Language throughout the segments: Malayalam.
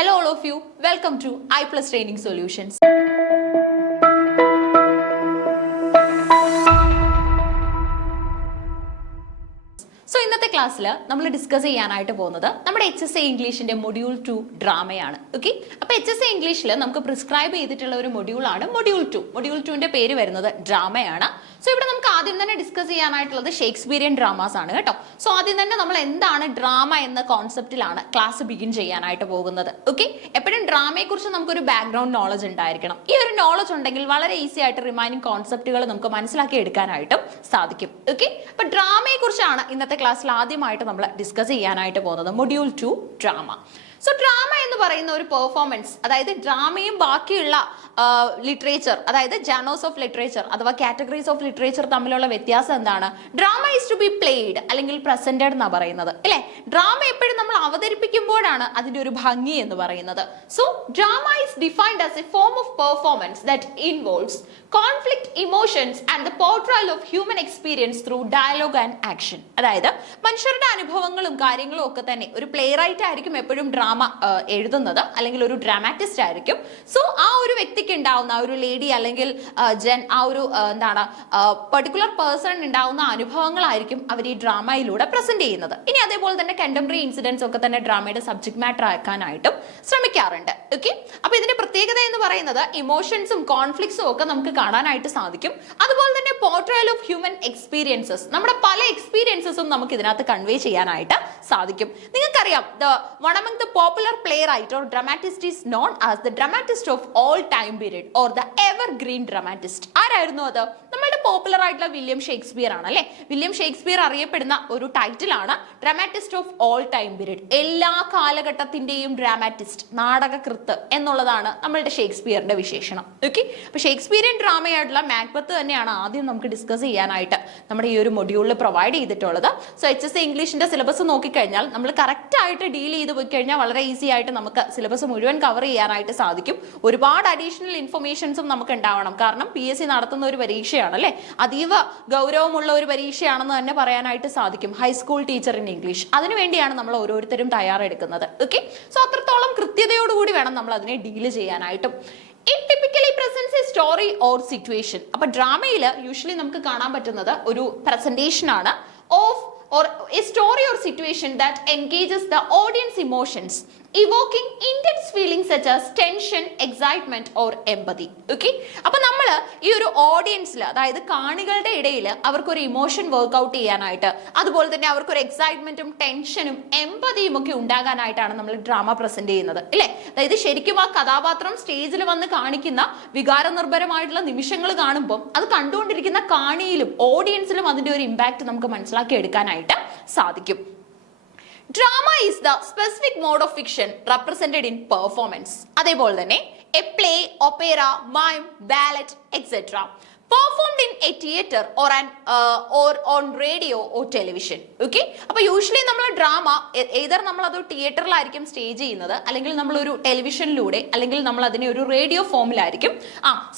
Hello all of you, welcome to I Plus Training Solutions. So ഇന്നത്തെ ക്ലാസ്സിൽ നമ്മൾ ഡിസ്കസ് ചെയ്യാനായിട്ട് പോകുന്നത് നമ്മുടെ HSA ഇംഗ്ലീഷിന്റെ മൊഡ്യൂൾ 2 ഡ്രാമയാണ്. ഓക്കെ, അപ്പോൾ HSA ഇംഗ്ലീഷിൽ നമുക്ക് പ്രിസ്ക്രൈബ് ചെയ്തിട്ടുള്ള ഒരു മൊഡ്യൂളാണ് മൊഡ്യൂൾ 2. മൊഡ്യൂൾ 2ന്റെ പേര് വരുന്നത് ഡ്രാമയാണ്. സോ ഇവിടെ നമുക്ക് ആദ്യം തന്നെ ഡിസ്കസ് ചെയ്യാനായിട്ടുള്ളത് ഷേക്സ്പിയറിയൻ ഡ്രാമാസ് ആണ് കേട്ടോ. സോ ആദ്യം തന്നെ നമ്മൾ എന്താണ് ഡ്രാമ എന്ന കോൺസെപ്റ്റിലാണ് ക്ലാസ് ബിഗിൻ ചെയ്യാനായിട്ട് പോകുന്നത്. ഓക്കെ, എപ്പോഴും ഡ്രാമയെ കുറിച്ച് നമുക്കൊരു ബാക്ക്ഗ്രൗണ്ട് നോളജ് ഉണ്ടായിരിക്കണം. ഈ ഒരു നോളജ് ഉണ്ടെങ്കിൽ വളരെ ഈസി ആയിട്ട് റിമൈനിങ് കോൺസെപ്റ്റുകൾ നമുക്ക് മനസ്സിലാക്കി എടുക്കാനായിട്ടും സാധിക്കും. ഓക്കെ, അപ്പൊ ഡ്രാമയെ കുറിച്ചാണ് ഇന്നത്തെ ക്ലാസ്സിൽ ആദ്യമായിട്ട് നമ്മൾ ഡിസ്കസ് ചെയ്യാനായിട്ട് പോകുന്നത് മൊഡ്യൂൾ 2 ഡ്രാമ. സോ ഡ്രാമ എന്ന് പറയുന്ന ഒരു പെർഫോമൻസ്, അതായത് ഡ്രാമയും ബാക്കിയുള്ള ലിറ്ററേച്ചർ, അതായത് ജാനോസ് ഓഫ് ലിറ്ററേച്ചർ അഥവാ കാറ്റഗറീസ് ഓഫ് ലിറ്ററേച്ചർ തമ്മിലുള്ള വ്യത്യാസം എന്താണ്? Drama is to be played അല്ലെങ്കിൽ പ്രസന്റഡ് എന്നാണ് പറയുന്നത് അല്ലേ. ഡ്രാമ എപ്പോഴും നമ്മൾ അവതരിപ്പിക്കുമ്പോഴാണ് അതിന്റെ ഒരു ഭംഗി എന്ന് പറയുന്നത്. So drama is defined as A form of performance that involves conflict, emotions and the portrayal of human experience through dialogue and action. അതായത് മനുഷ്യരുടെ അനുഭവങ്ങളും കാര്യങ്ങളും ഒക്കെ തന്നെ ഒരു പ്ലേ റൈറ്റ് ആയിരിക്കും എപ്പോഴും ഡ്രാമ എഴുതുന്നത്, അല്ലെങ്കിൽ ഒരു ഡ്രാമാറ്റിസ്റ്റ് ആയിരിക്കും. സോ ആ ഒരു വ്യക്തിക്ക് ഉണ്ടാവുന്ന ആ ഒരു ലേഡി അല്ലെങ്കിൽ ആ ഒരു എന്താണ് പെർട്ടിക്കുലർ പേഴ്സൺ ഉണ്ടാവുന്ന അനുഭവങ്ങളായിരിക്കും അവർ ഈ ഡ്രാമയിലൂടെ പ്രസന്റ് ചെയ്യുന്നത്. ഇനി അതേപോലെ തന്നെ കണ്ടംപററി ഇൻസിഡൻസ് ഒക്കെ തന്നെ ഡ്രാമയുടെ സബ്ജക്ട് മാറ്റർ ആക്കാനായിട്ടും ശ്രമിക്കാറുണ്ട്. ഓക്കെ, അപ്പൊ ഇതിന്റെ പ്രത്യേകത എന്ന് പറയുന്നത് ഇമോഷൻസും കോൺഫ്ലിക്ട്സും ഒക്കെ നമുക്ക് കാണാനായിട്ട് സാധിക്കും. അതുപോലെ തന്നെ പോർട്രയൽ ഓഫ് ഹ്യൂമൻ എക്സ്പീരിയൻസസ്, നമ്മുടെ പല എക്സ്പീരിയൻസസും നമുക്ക് ഇതിനകത്ത് കൺവേ ചെയ്യാനായിട്ട് സാധിക്കും. നിങ്ങൾക്കറിയാം, one among the popular playwright or dramatist is known as the dramatist of all time period or the evergreen dramatist. ആരായിരുന്നു അത്? നമ്മളുടെ പോപ്പുലർ ആയിട്ടുള്ള വില്യം ഷേക്സ്പിയർ ആണ് അല്ലെ. വില്യം ഷേക്സ്പിയർ അറിയപ്പെടുന്ന ഒരു ടൈറ്റിൽ ആണ് dramatist of all time period. എല്ലാ കാലഘട്ടത്തിന്റെയും ഡ്രാമാറ്റിസ്റ്റ്, നാടകകൃത്ത് എന്നുള്ളതാണ് നമ്മളുടെ ഷേക്സ്പിയറിന്റെ വിശേഷണം. ഓക്കെ, അപ്പൊ ഷേക്സ്പിയറിയൻ ഡ്രാമയായിട്ടുള്ള മാക്ബത്ത് തന്നെയാണ് ആദ്യം നമുക്ക് ഡിസ്കസ് ചെയ്യാനായിട്ട് നമ്മുടെ ഈ ഒരു മൊഡ്യൂളിൽ പ്രൊവൈഡ് ചെയ്തിട്ടുള്ളത്. സോ HSA ഇംഗ്ലീഷിന്റെ സിലബസ് നോക്കിക്കഴിഞ്ഞാൽ നമ്മൾ കറക്റ്റ് ആയിട്ട് ഡീൽ ചെയ്ത് പോയി കഴിഞ്ഞാൽ വളരെ ഈസി ആയിട്ട് നമുക്ക് സിലബസ് മുഴുവൻ കവർ ചെയ്യാനായിട്ട് സാധിക്കും. ഒരുപാട് അഡീഷണൽ ഇൻഫർമേഷൻസും നമുക്ക് ഉണ്ടാവണം, കാരണം PSC നടത്തുന്ന ഒരു പരീക്ഷയാണ് അല്ലെ, അതീവ ഗൗരവമുള്ള ഒരു പരീക്ഷയാണെന്ന് തന്നെ പറയാനായിട്ട് സാധിക്കും. ഹൈസ്കൂൾ ടീച്ചർ ഇൻ ഇംഗ്ലീഷ്, അതിനുവേണ്ടിയാണ് നമ്മൾ ഓരോരുത്തരും തയ്യാറെടുക്കുന്നത്. ഓക്കെ, സോ അത്രത്തോളം കൃത്യതയോടുകൂടി വേണം നമ്മൾ അതിനെ ഡീൽ ചെയ്യാനായിട്ടും. It typically presents a story or situation. അപ്പൊ ഡ്രാമയിൽ യൂഷ്വലി നമുക്ക് കാണാൻ പറ്റുന്നത് ഒരു പ്രസന്റേഷൻ ആണ് of or a story or situation that engages the audience emotions, evoking intense feelings such as tension, excitement or empathy. Okay, അപ്പൊ നമ്മൾ ഈ ഒരു ഓഡിയൻസിൽ, അതായത് കാണികളുടെ ഇടയിൽ അവർക്കൊരു ഇമോഷൻ വർക്ക്ഔട്ട് ചെയ്യാനായിട്ട്, അതുപോലെ തന്നെ അവർക്കൊരു എക്സൈറ്റ്മെന്റും ടെൻഷനും എമ്പതിയും ഒക്കെ ഉണ്ടാകാനായിട്ടാണ് നമ്മൾ ഡ്രാമ പ്രസന്റ് ചെയ്യുന്നത് അല്ലേ. അതായത് ശരിക്കും ആ കഥാപാത്രം സ്റ്റേജിൽ വന്ന് കാണിക്കുന്ന വികാരനിർഭരമായിട്ടുള്ള നിമിഷങ്ങൾ കാണുമ്പോൾ അത് കണ്ടുകൊണ്ടിരിക്കുന്ന കാണിയിലും ഓഡിയൻസിലും അതിന്റെ ഒരു ഇമ്പാക്ട് നമുക്ക് മനസ്സിലാക്കി എടുക്കാനായിട്ട് സാധിക്കും. Drama is the specific mode of fiction represented in performance. അതേപോലെ തന്നെ a play, opera, mime, ballet, etc. performed in a theater or on radio or television. Okay, അപ്പോൾ യൂഷ്വലി നമ്മൾ ഡ്രാമ ഏതർ നമ്മൾ അത് തിയേറ്ററിലായിരിക്കും സ്റ്റേജ് ചെയ്യുന്നത്, അല്ലെങ്കിൽ നമ്മൾ ഒരു ടെലിവിഷനിലൂടെ, അല്ലെങ്കിൽ നമ്മൾ അതിനെ ഒരു റേഡിയോ ഫോമിലായിരിക്കും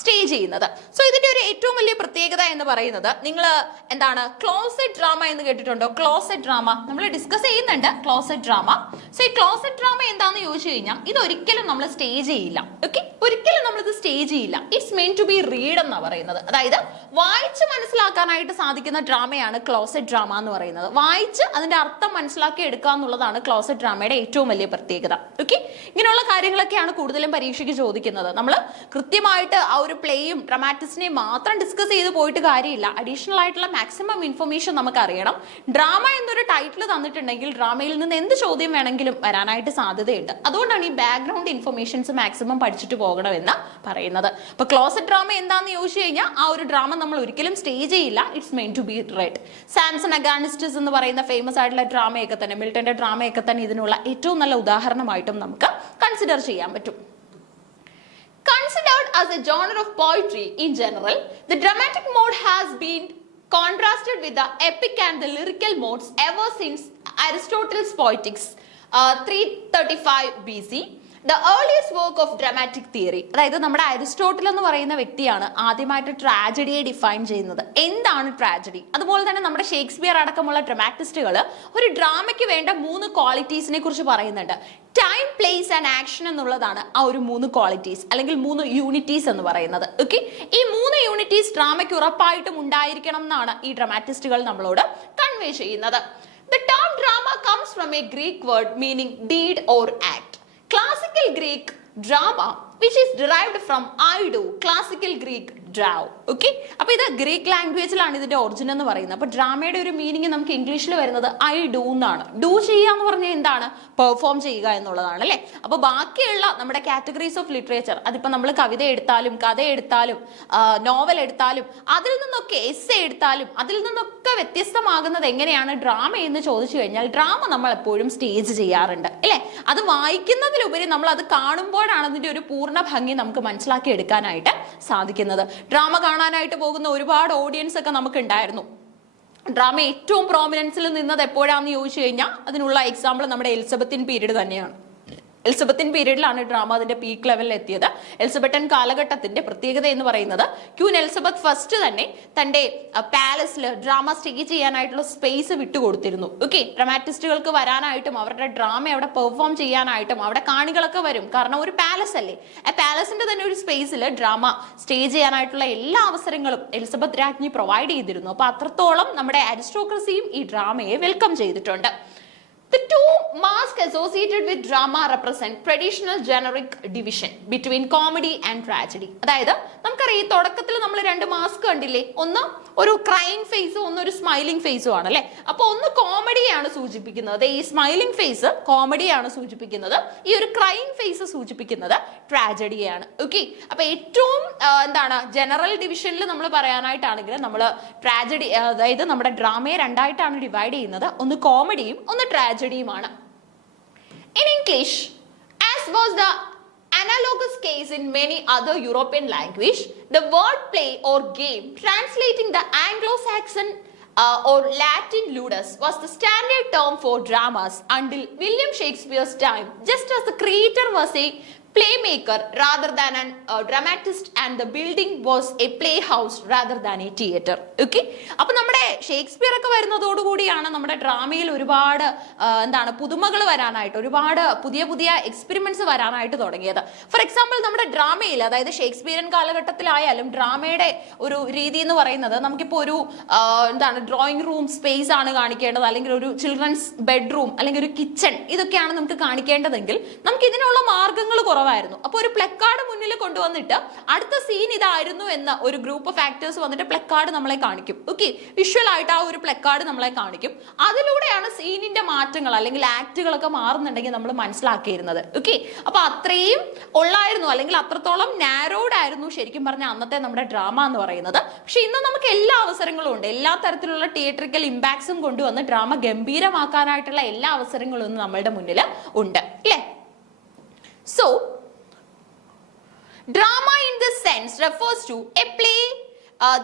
സ്റ്റേജ് ചെയ്യുന്നത്. സോ ഇതിന്റെ ഒരു ഏറ്റവും വലിയ പ്രത്യേകത എന്ന് പറയുന്നത്, നിങ്ങൾ എന്താണ് ക്ലോസറ്റ് ഡ്രാമ എന്ന് കേട്ടിട്ടുണ്ടോ? ക്ലോസറ്റ് ഡ്രാമ നമ്മൾ ഡിസ്കസ് ചെയ്യുന്നുണ്ട്, ക്ലോസറ്റ് ഡ്രാമ. സോ ഈ ക്ലോസറ്റ് ഡ്രാമ എന്താണെന്ന് ചോദിച്ചു കഴിഞ്ഞാൽ, ഇത് ഒരിക്കലും നമ്മൾ സ്റ്റേജ് ചെയ്യില്ല. ഓക്കെ, ഒരിക്കലും നമ്മൾ ഇത് സ്റ്റേജ് ചെയ്യില്ല. It's meant to be read എന്നാണ് പറയുന്നത്. അതായത് വായിച്ച് മനസ്സിലാക്കാനായിട്ട് സാധിക്കുന്ന ഡ്രാമയാണ് ക്ലോസറ്റ് ഡ്രാമ എന്ന് പറയുന്നത്. വായിച്ച് അതിന്റെ അർത്ഥം മനസ്സിലാക്കി എടുക്കുക എന്നുള്ളതാണ് ക്ലോസറ്റ് ഡ്രാമയുടെ ഏറ്റവും വലിയ പ്രത്യേകത. ഓക്കെ, ഇങ്ങനെയുള്ള കാര്യങ്ങളൊക്കെയാണ് കൂടുതലും പരീക്ഷയ്ക്ക് ചോദിക്കുന്നത്. നമ്മൾ കൃത്യമായിട്ട് ആ ഒരു പ്ലേയും ഡ്രാമാറ്റിസ്റ്റിനെയും മാത്രം ഡിസ്കസ് ചെയ്ത് പോയിട്ട് കാര്യമില്ല. അഡീഷണൽ ആയിട്ടുള്ള മാക്സിമം ഇൻഫർമേഷൻ നമുക്ക് അറിയണം. ഡ്രാമ എന്നൊരു ടൈറ്റിൽ തന്നിട്ടുണ്ടെങ്കിൽ ഡ്രാമയിൽ നിന്ന് എന്ത് ചോദ്യം വേണമെങ്കിലും വരാനായിട്ട് സാധ്യതയുണ്ട്. അതുകൊണ്ടാണ് ഈ ബാക്ക്ഗ്രൗണ്ട് ഇൻഫർമേഷൻസ് മാക്സിമം പഠിച്ചിട്ട് പോകണമെന്ന് പറയുന്നത്. അപ്പൊ ക്ലോസറ്റ് ഡ്രാമ എന്താണെന്ന് ചോദിച്ചു കഴിഞ്ഞാൽ, ആ ഒരു ഡ്രാമ നമ്മൾ ഒരിക്കലും സ്റ്റേജ് ചെയ്യില്ല. It's meant to be read. Samson Agonistes എന്ന് പറയുന്ന ഫേമസ് ആയിട്ടുള്ള ഡ്രാമയൊക്കെ തന്നെ, മിൽട്ടന്റെ ഡ്രാമയൊക്കെ തന്നെ ഇതിനുള്ള ഏറ്റവും നല്ല ഉദാഹരണമായിട്ടും നമുക്ക് കൺസിഡർ ചെയ്യാൻ പറ്റും. Considered as a genre of poetry in general, the dramatic mode has been contrasted with the epic and the lyrical modes ever since Aristotle's Poetics, 335 BC. The earliest work of dramatic theory. അതായത് നമ്മുടെ അരിസ്റ്റോട്ടിൽ എന്ന് പറയുന്ന വ്യക്തിയാണ് ആദ്യമായിട്ട് ട്രാജഡിയെ ഡിഫൈൻ ചെയ്യുന്നത്. എന്താണ് ട്രാജഡി? അതുപോലെ തന്നെ നമ്മുടെ ഷേക്സ്പിയർ അടക്കമുള്ള ഡ്രാമാറ്റിസ്റ്റുകൾ ഒരു ഡ്രാമയ്ക്ക് വേണ്ട 3 ക്വാളിറ്റീസിനെ കുറിച്ച് പറയുന്നുണ്ട്. ടൈം, പ്ലേസ് ആൻഡ് ആക്ഷൻ എന്നുള്ളതാണ് ആ ഒരു 3 ക്വാളിറ്റീസ് അല്ലെങ്കിൽ 3 യൂണിറ്റീസ് എന്ന് പറയുന്നത്. ഓക്കെ, ഈ 3 യൂണിറ്റീസ് ഡ്രാമയ്ക്ക് ഉറപ്പായിട്ടും ഉണ്ടായിരിക്കണം എന്നാണ് ഈ ഡ്രാമാറ്റിസ്റ്റുകൾ നമ്മളോട് കൺവേ ചെയ്യുന്നത്. The term drama comes from a Greek word meaning deed or act. Classical Greek drama, which is derived from I do, classical Greek draw. Okay, അപ്പൊ ഇത് ഗ്രീക്ക് ലാംഗ്വേജിലാണ് ഇതിന്റെ ഒറിജിൻ എന്ന് പറയുന്നത്. അപ്പൊ ഡ്രാമയുടെ ഒരു മീനിങ് നമുക്ക് ഇംഗ്ലീഷിൽ വരുന്നത് ഐ ഡു എന്നാണ്. ഡു ചെയ്യുക എന്ന് പറഞ്ഞാൽ എന്താണ്? പെർഫോം ചെയ്യുക എന്നുള്ളതാണ് അല്ലെ. അപ്പൊ ബാക്കിയുള്ള നമ്മുടെ കാറ്റഗറീസ് ഓഫ് ലിറ്ററേച്ചർ, അതിപ്പോ നമ്മൾ കവിത എടുത്താലും കഥ എടുത്താലും നോവൽ എടുത്താലും അതിൽ നിന്നൊക്കെ എസ്സേ എടുത്താലും അതിൽ നിന്നൊക്കെ വ്യത്യസ്തമാകുന്നത് എങ്ങനെയാണ് ഡ്രാമ എന്ന് ചോദിച്ചു കഴിഞ്ഞാൽ, ഡ്രാമ നമ്മൾ എപ്പോഴും സ്റ്റേജ് ചെയ്യാറുണ്ട് അല്ലെ. അത് വായിക്കുന്നതിലുപരി നമ്മൾ അത് കാണുമ്പോഴാണ് അതിന്റെ ഒരു പൂർണ്ണ ഭംഗി നമുക്ക് മനസ്സിലാക്കി എടുക്കാനായിട്ട് സാധിക്കുന്നത്. ഡ്രാമ കാണാനായിട്ട് പോകുന്ന ഒരുപാട് ഓഡിയൻസ് ഒക്കെ നമുക്ക് ഉണ്ടായിരുന്നു. ഡ്രാമ ഏറ്റവും പ്രോമിനൻസിൽ നിന്നത് എപ്പോഴാണെന്ന് ചോദിച്ചു കഴിഞ്ഞാൽ അതിനുള്ള എക്സാമ്പിൾ നമ്മുടെ എലിസബത്തിൻ പീരീഡ് തന്നെയാണ്. എലിസബത്തിൻ പീരീഡിലാണ് ഡ്രാമ അതിന്റെ പീക്ക് ലെവലിൽ എത്തിയത്. എലിസബത്തൻ കാലഘട്ടത്തിന്റെ പ്രത്യേകത എന്ന് പറയുന്നത് ക്യൂൻ എലിസബത്ത് ഫസ്റ്റ് തന്നെ തന്റെ പാലസിൽ ഡ്രാമ സ്റ്റേജ് ചെയ്യാനായിട്ടുള്ള സ്പേസ് വിട്ടുകൊടുത്തിരുന്നു. ഓക്കെ, ഡ്രാമാറ്റിസ്റ്റുകൾക്ക് വരാനായിട്ടും അവരുടെ ഡ്രാമ അവിടെ പെർഫോം ചെയ്യാനായിട്ടും അവിടെ കാണികളൊക്കെ വരും. കാരണം ഒരു പാലസ് അല്ലേ, ആ പാലസിന്റെ തന്നെ ഒരു സ്പേസിൽ ഡ്രാമ സ്റ്റേജ് ചെയ്യാനായിട്ടുള്ള എല്ലാ അവസരങ്ങളും എലിസബത്ത് രാജ്ഞി പ്രൊവൈഡ് ചെയ്തിരുന്നു. അപ്പൊ അത്രത്തോളം നമ്മുടെ അരിസ്റ്റോക്രസിയും ഈ ഡ്രാമയെ വെൽക്കം ചെയ്തിട്ടുണ്ട്. The two masks associated with drama represent traditional generic division between comedy and tragedy. അതായത് നമുക്കറിയാം ഈ തുടക്കത്തിൽ നമ്മൾ 2 മാസ്ക് കണ്ടില്ലേ, ഒന്ന് ഒരു ക്രൈം ഫേസും ഒന്ന് ഒരു സ്മൈലിംഗ് ഫേസും ആണ് അല്ലെ. അപ്പൊ ഒന്ന് കോമഡിയാണ് സൂചിപ്പിക്കുന്നത്, ഈ സ്മൈലിംഗ് ഫേസ് കോമഡിയാണ് സൂചിപ്പിക്കുന്നത്, ഈ ഒരു ക്രൈം ഫേസ് സൂചിപ്പിക്കുന്നത് ട്രാജഡിയാണ്. ഓക്കെ, അപ്പൊ ഏറ്റവും എന്താണ് ജനറൽ ഡിവിഷനിൽ നമ്മൾ പറയാനായിട്ടാണെങ്കിൽ നമ്മൾ ട്രാജഡി, അതായത് നമ്മുടെ ഡ്രാമയെ 2ആയിട്ടാണ് ഡിവൈഡ് ചെയ്യുന്നത്, ഒന്ന് കോമഡിയും ഒന്ന് ട്രാജഡിയുമാണ്. In English, as was the analogous case in many other European language, the word play or game translating the Anglo-Saxon or Latin ludus was the standard term for dramas until William Shakespeare's time, just as the creator was a playmaker rather than an dramatist and the building was a playhouse rather than a theater. Okay, അപ്പോൾ നമ്മുടെ ഷേക്സ്പിയർ ഒക്കെ വരുന്നതോടുകൂടിയാണ് നമ്മുടെ ഡ്രാമയിൽ ഒരുപാട് എന്താണ് പുതുമകൾ വരാനായിട്ട്, ഒരുപാട് പുതിയ പുതിയ എക്സ്പെരിമെന്റ്സ് വരാനായിട്ട് തുടങ്ങിയത്. ഫോർ എക്സാമ്പിൾ നമ്മുടെ ഡ്രാമയിൽ, അതായത് ഷേക്സ്പിയൻ കാലഘട്ടത്തിലായാലും ഡ്രാമയുടെ ഒരു രീതി എന്ന് പറയുന്നത് നമുക്കിപ്പോൾ ഒരു എന്താണ് ഡ്രോയിങ് റൂം സ്പേസ് ആണ് കാണിക്കേണ്ടത്, അല്ലെങ്കിൽ ഒരു ചിൽഡ്രൻസ് ബെഡ്റൂം അല്ലെങ്കിൽ ഒരു കിച്ചൺ, ഇതൊക്കെയാണ് നമുക്ക് കാണിക്കേണ്ടതെങ്കിൽ നമുക്ക് ഇതിനുള്ള മാർഗങ്ങൾ കുറവായിരുന്നു. അപ്പോൾ ഒരു പ്ലക്കാർഡ് മുന്നിൽ കൊണ്ടുവന്നിട്ട് അടുത്ത സീൻ ഇതായിരുന്നു എന്ന് ഒരു ഗ്രൂപ്പ് ഓഫ് ആക്ടേഴ്സ് വന്നിട്ട് പ്ലക്കാർഡ് നമ്മളെ കാണിക്കും. ഓക്കെ, വിഷ്വൽ ആയിട്ട് ആ ഒരു പ്ലക്കാർഡ് നമ്മളെ കാണിക്കും. അതിലൂടെയാണ് സീനിന്റെ മാറ്റങ്ങൾ അല്ലെങ്കിൽ ആക്ടുകളൊക്കെ മാറുന്നുണ്ടെങ്കിൽ നമ്മൾ മനസ്സിലാക്കിയിരുന്നത്. ഓക്കെ, അപ്പൊ അത്രയും ഉള്ളായിരുന്നു, അല്ലെങ്കിൽ അത്രത്തോളം നാരോഡ് ആയിരുന്നു ശരിക്കും പറഞ്ഞ അന്നത്തെ നമ്മുടെ ഡ്രാമ എന്ന് പറയുന്നത്. പക്ഷെ ഇന്ന് നമുക്ക് എല്ലാ അവസരങ്ങളും ഉണ്ട്, എല്ലാ തരത്തിലുള്ള തിയേറ്ററിക്കൽ ഇമ്പാക്ട്സും കൊണ്ടുവന്ന് ഡ്രാമ ഗംഭീരമാക്കാനായിട്ടുള്ള എല്ലാ അവസരങ്ങളും ഇന്ന് നമ്മളുടെ മുന്നിൽ ഉണ്ട് അല്ലേ. So, drama in this sense refers to a play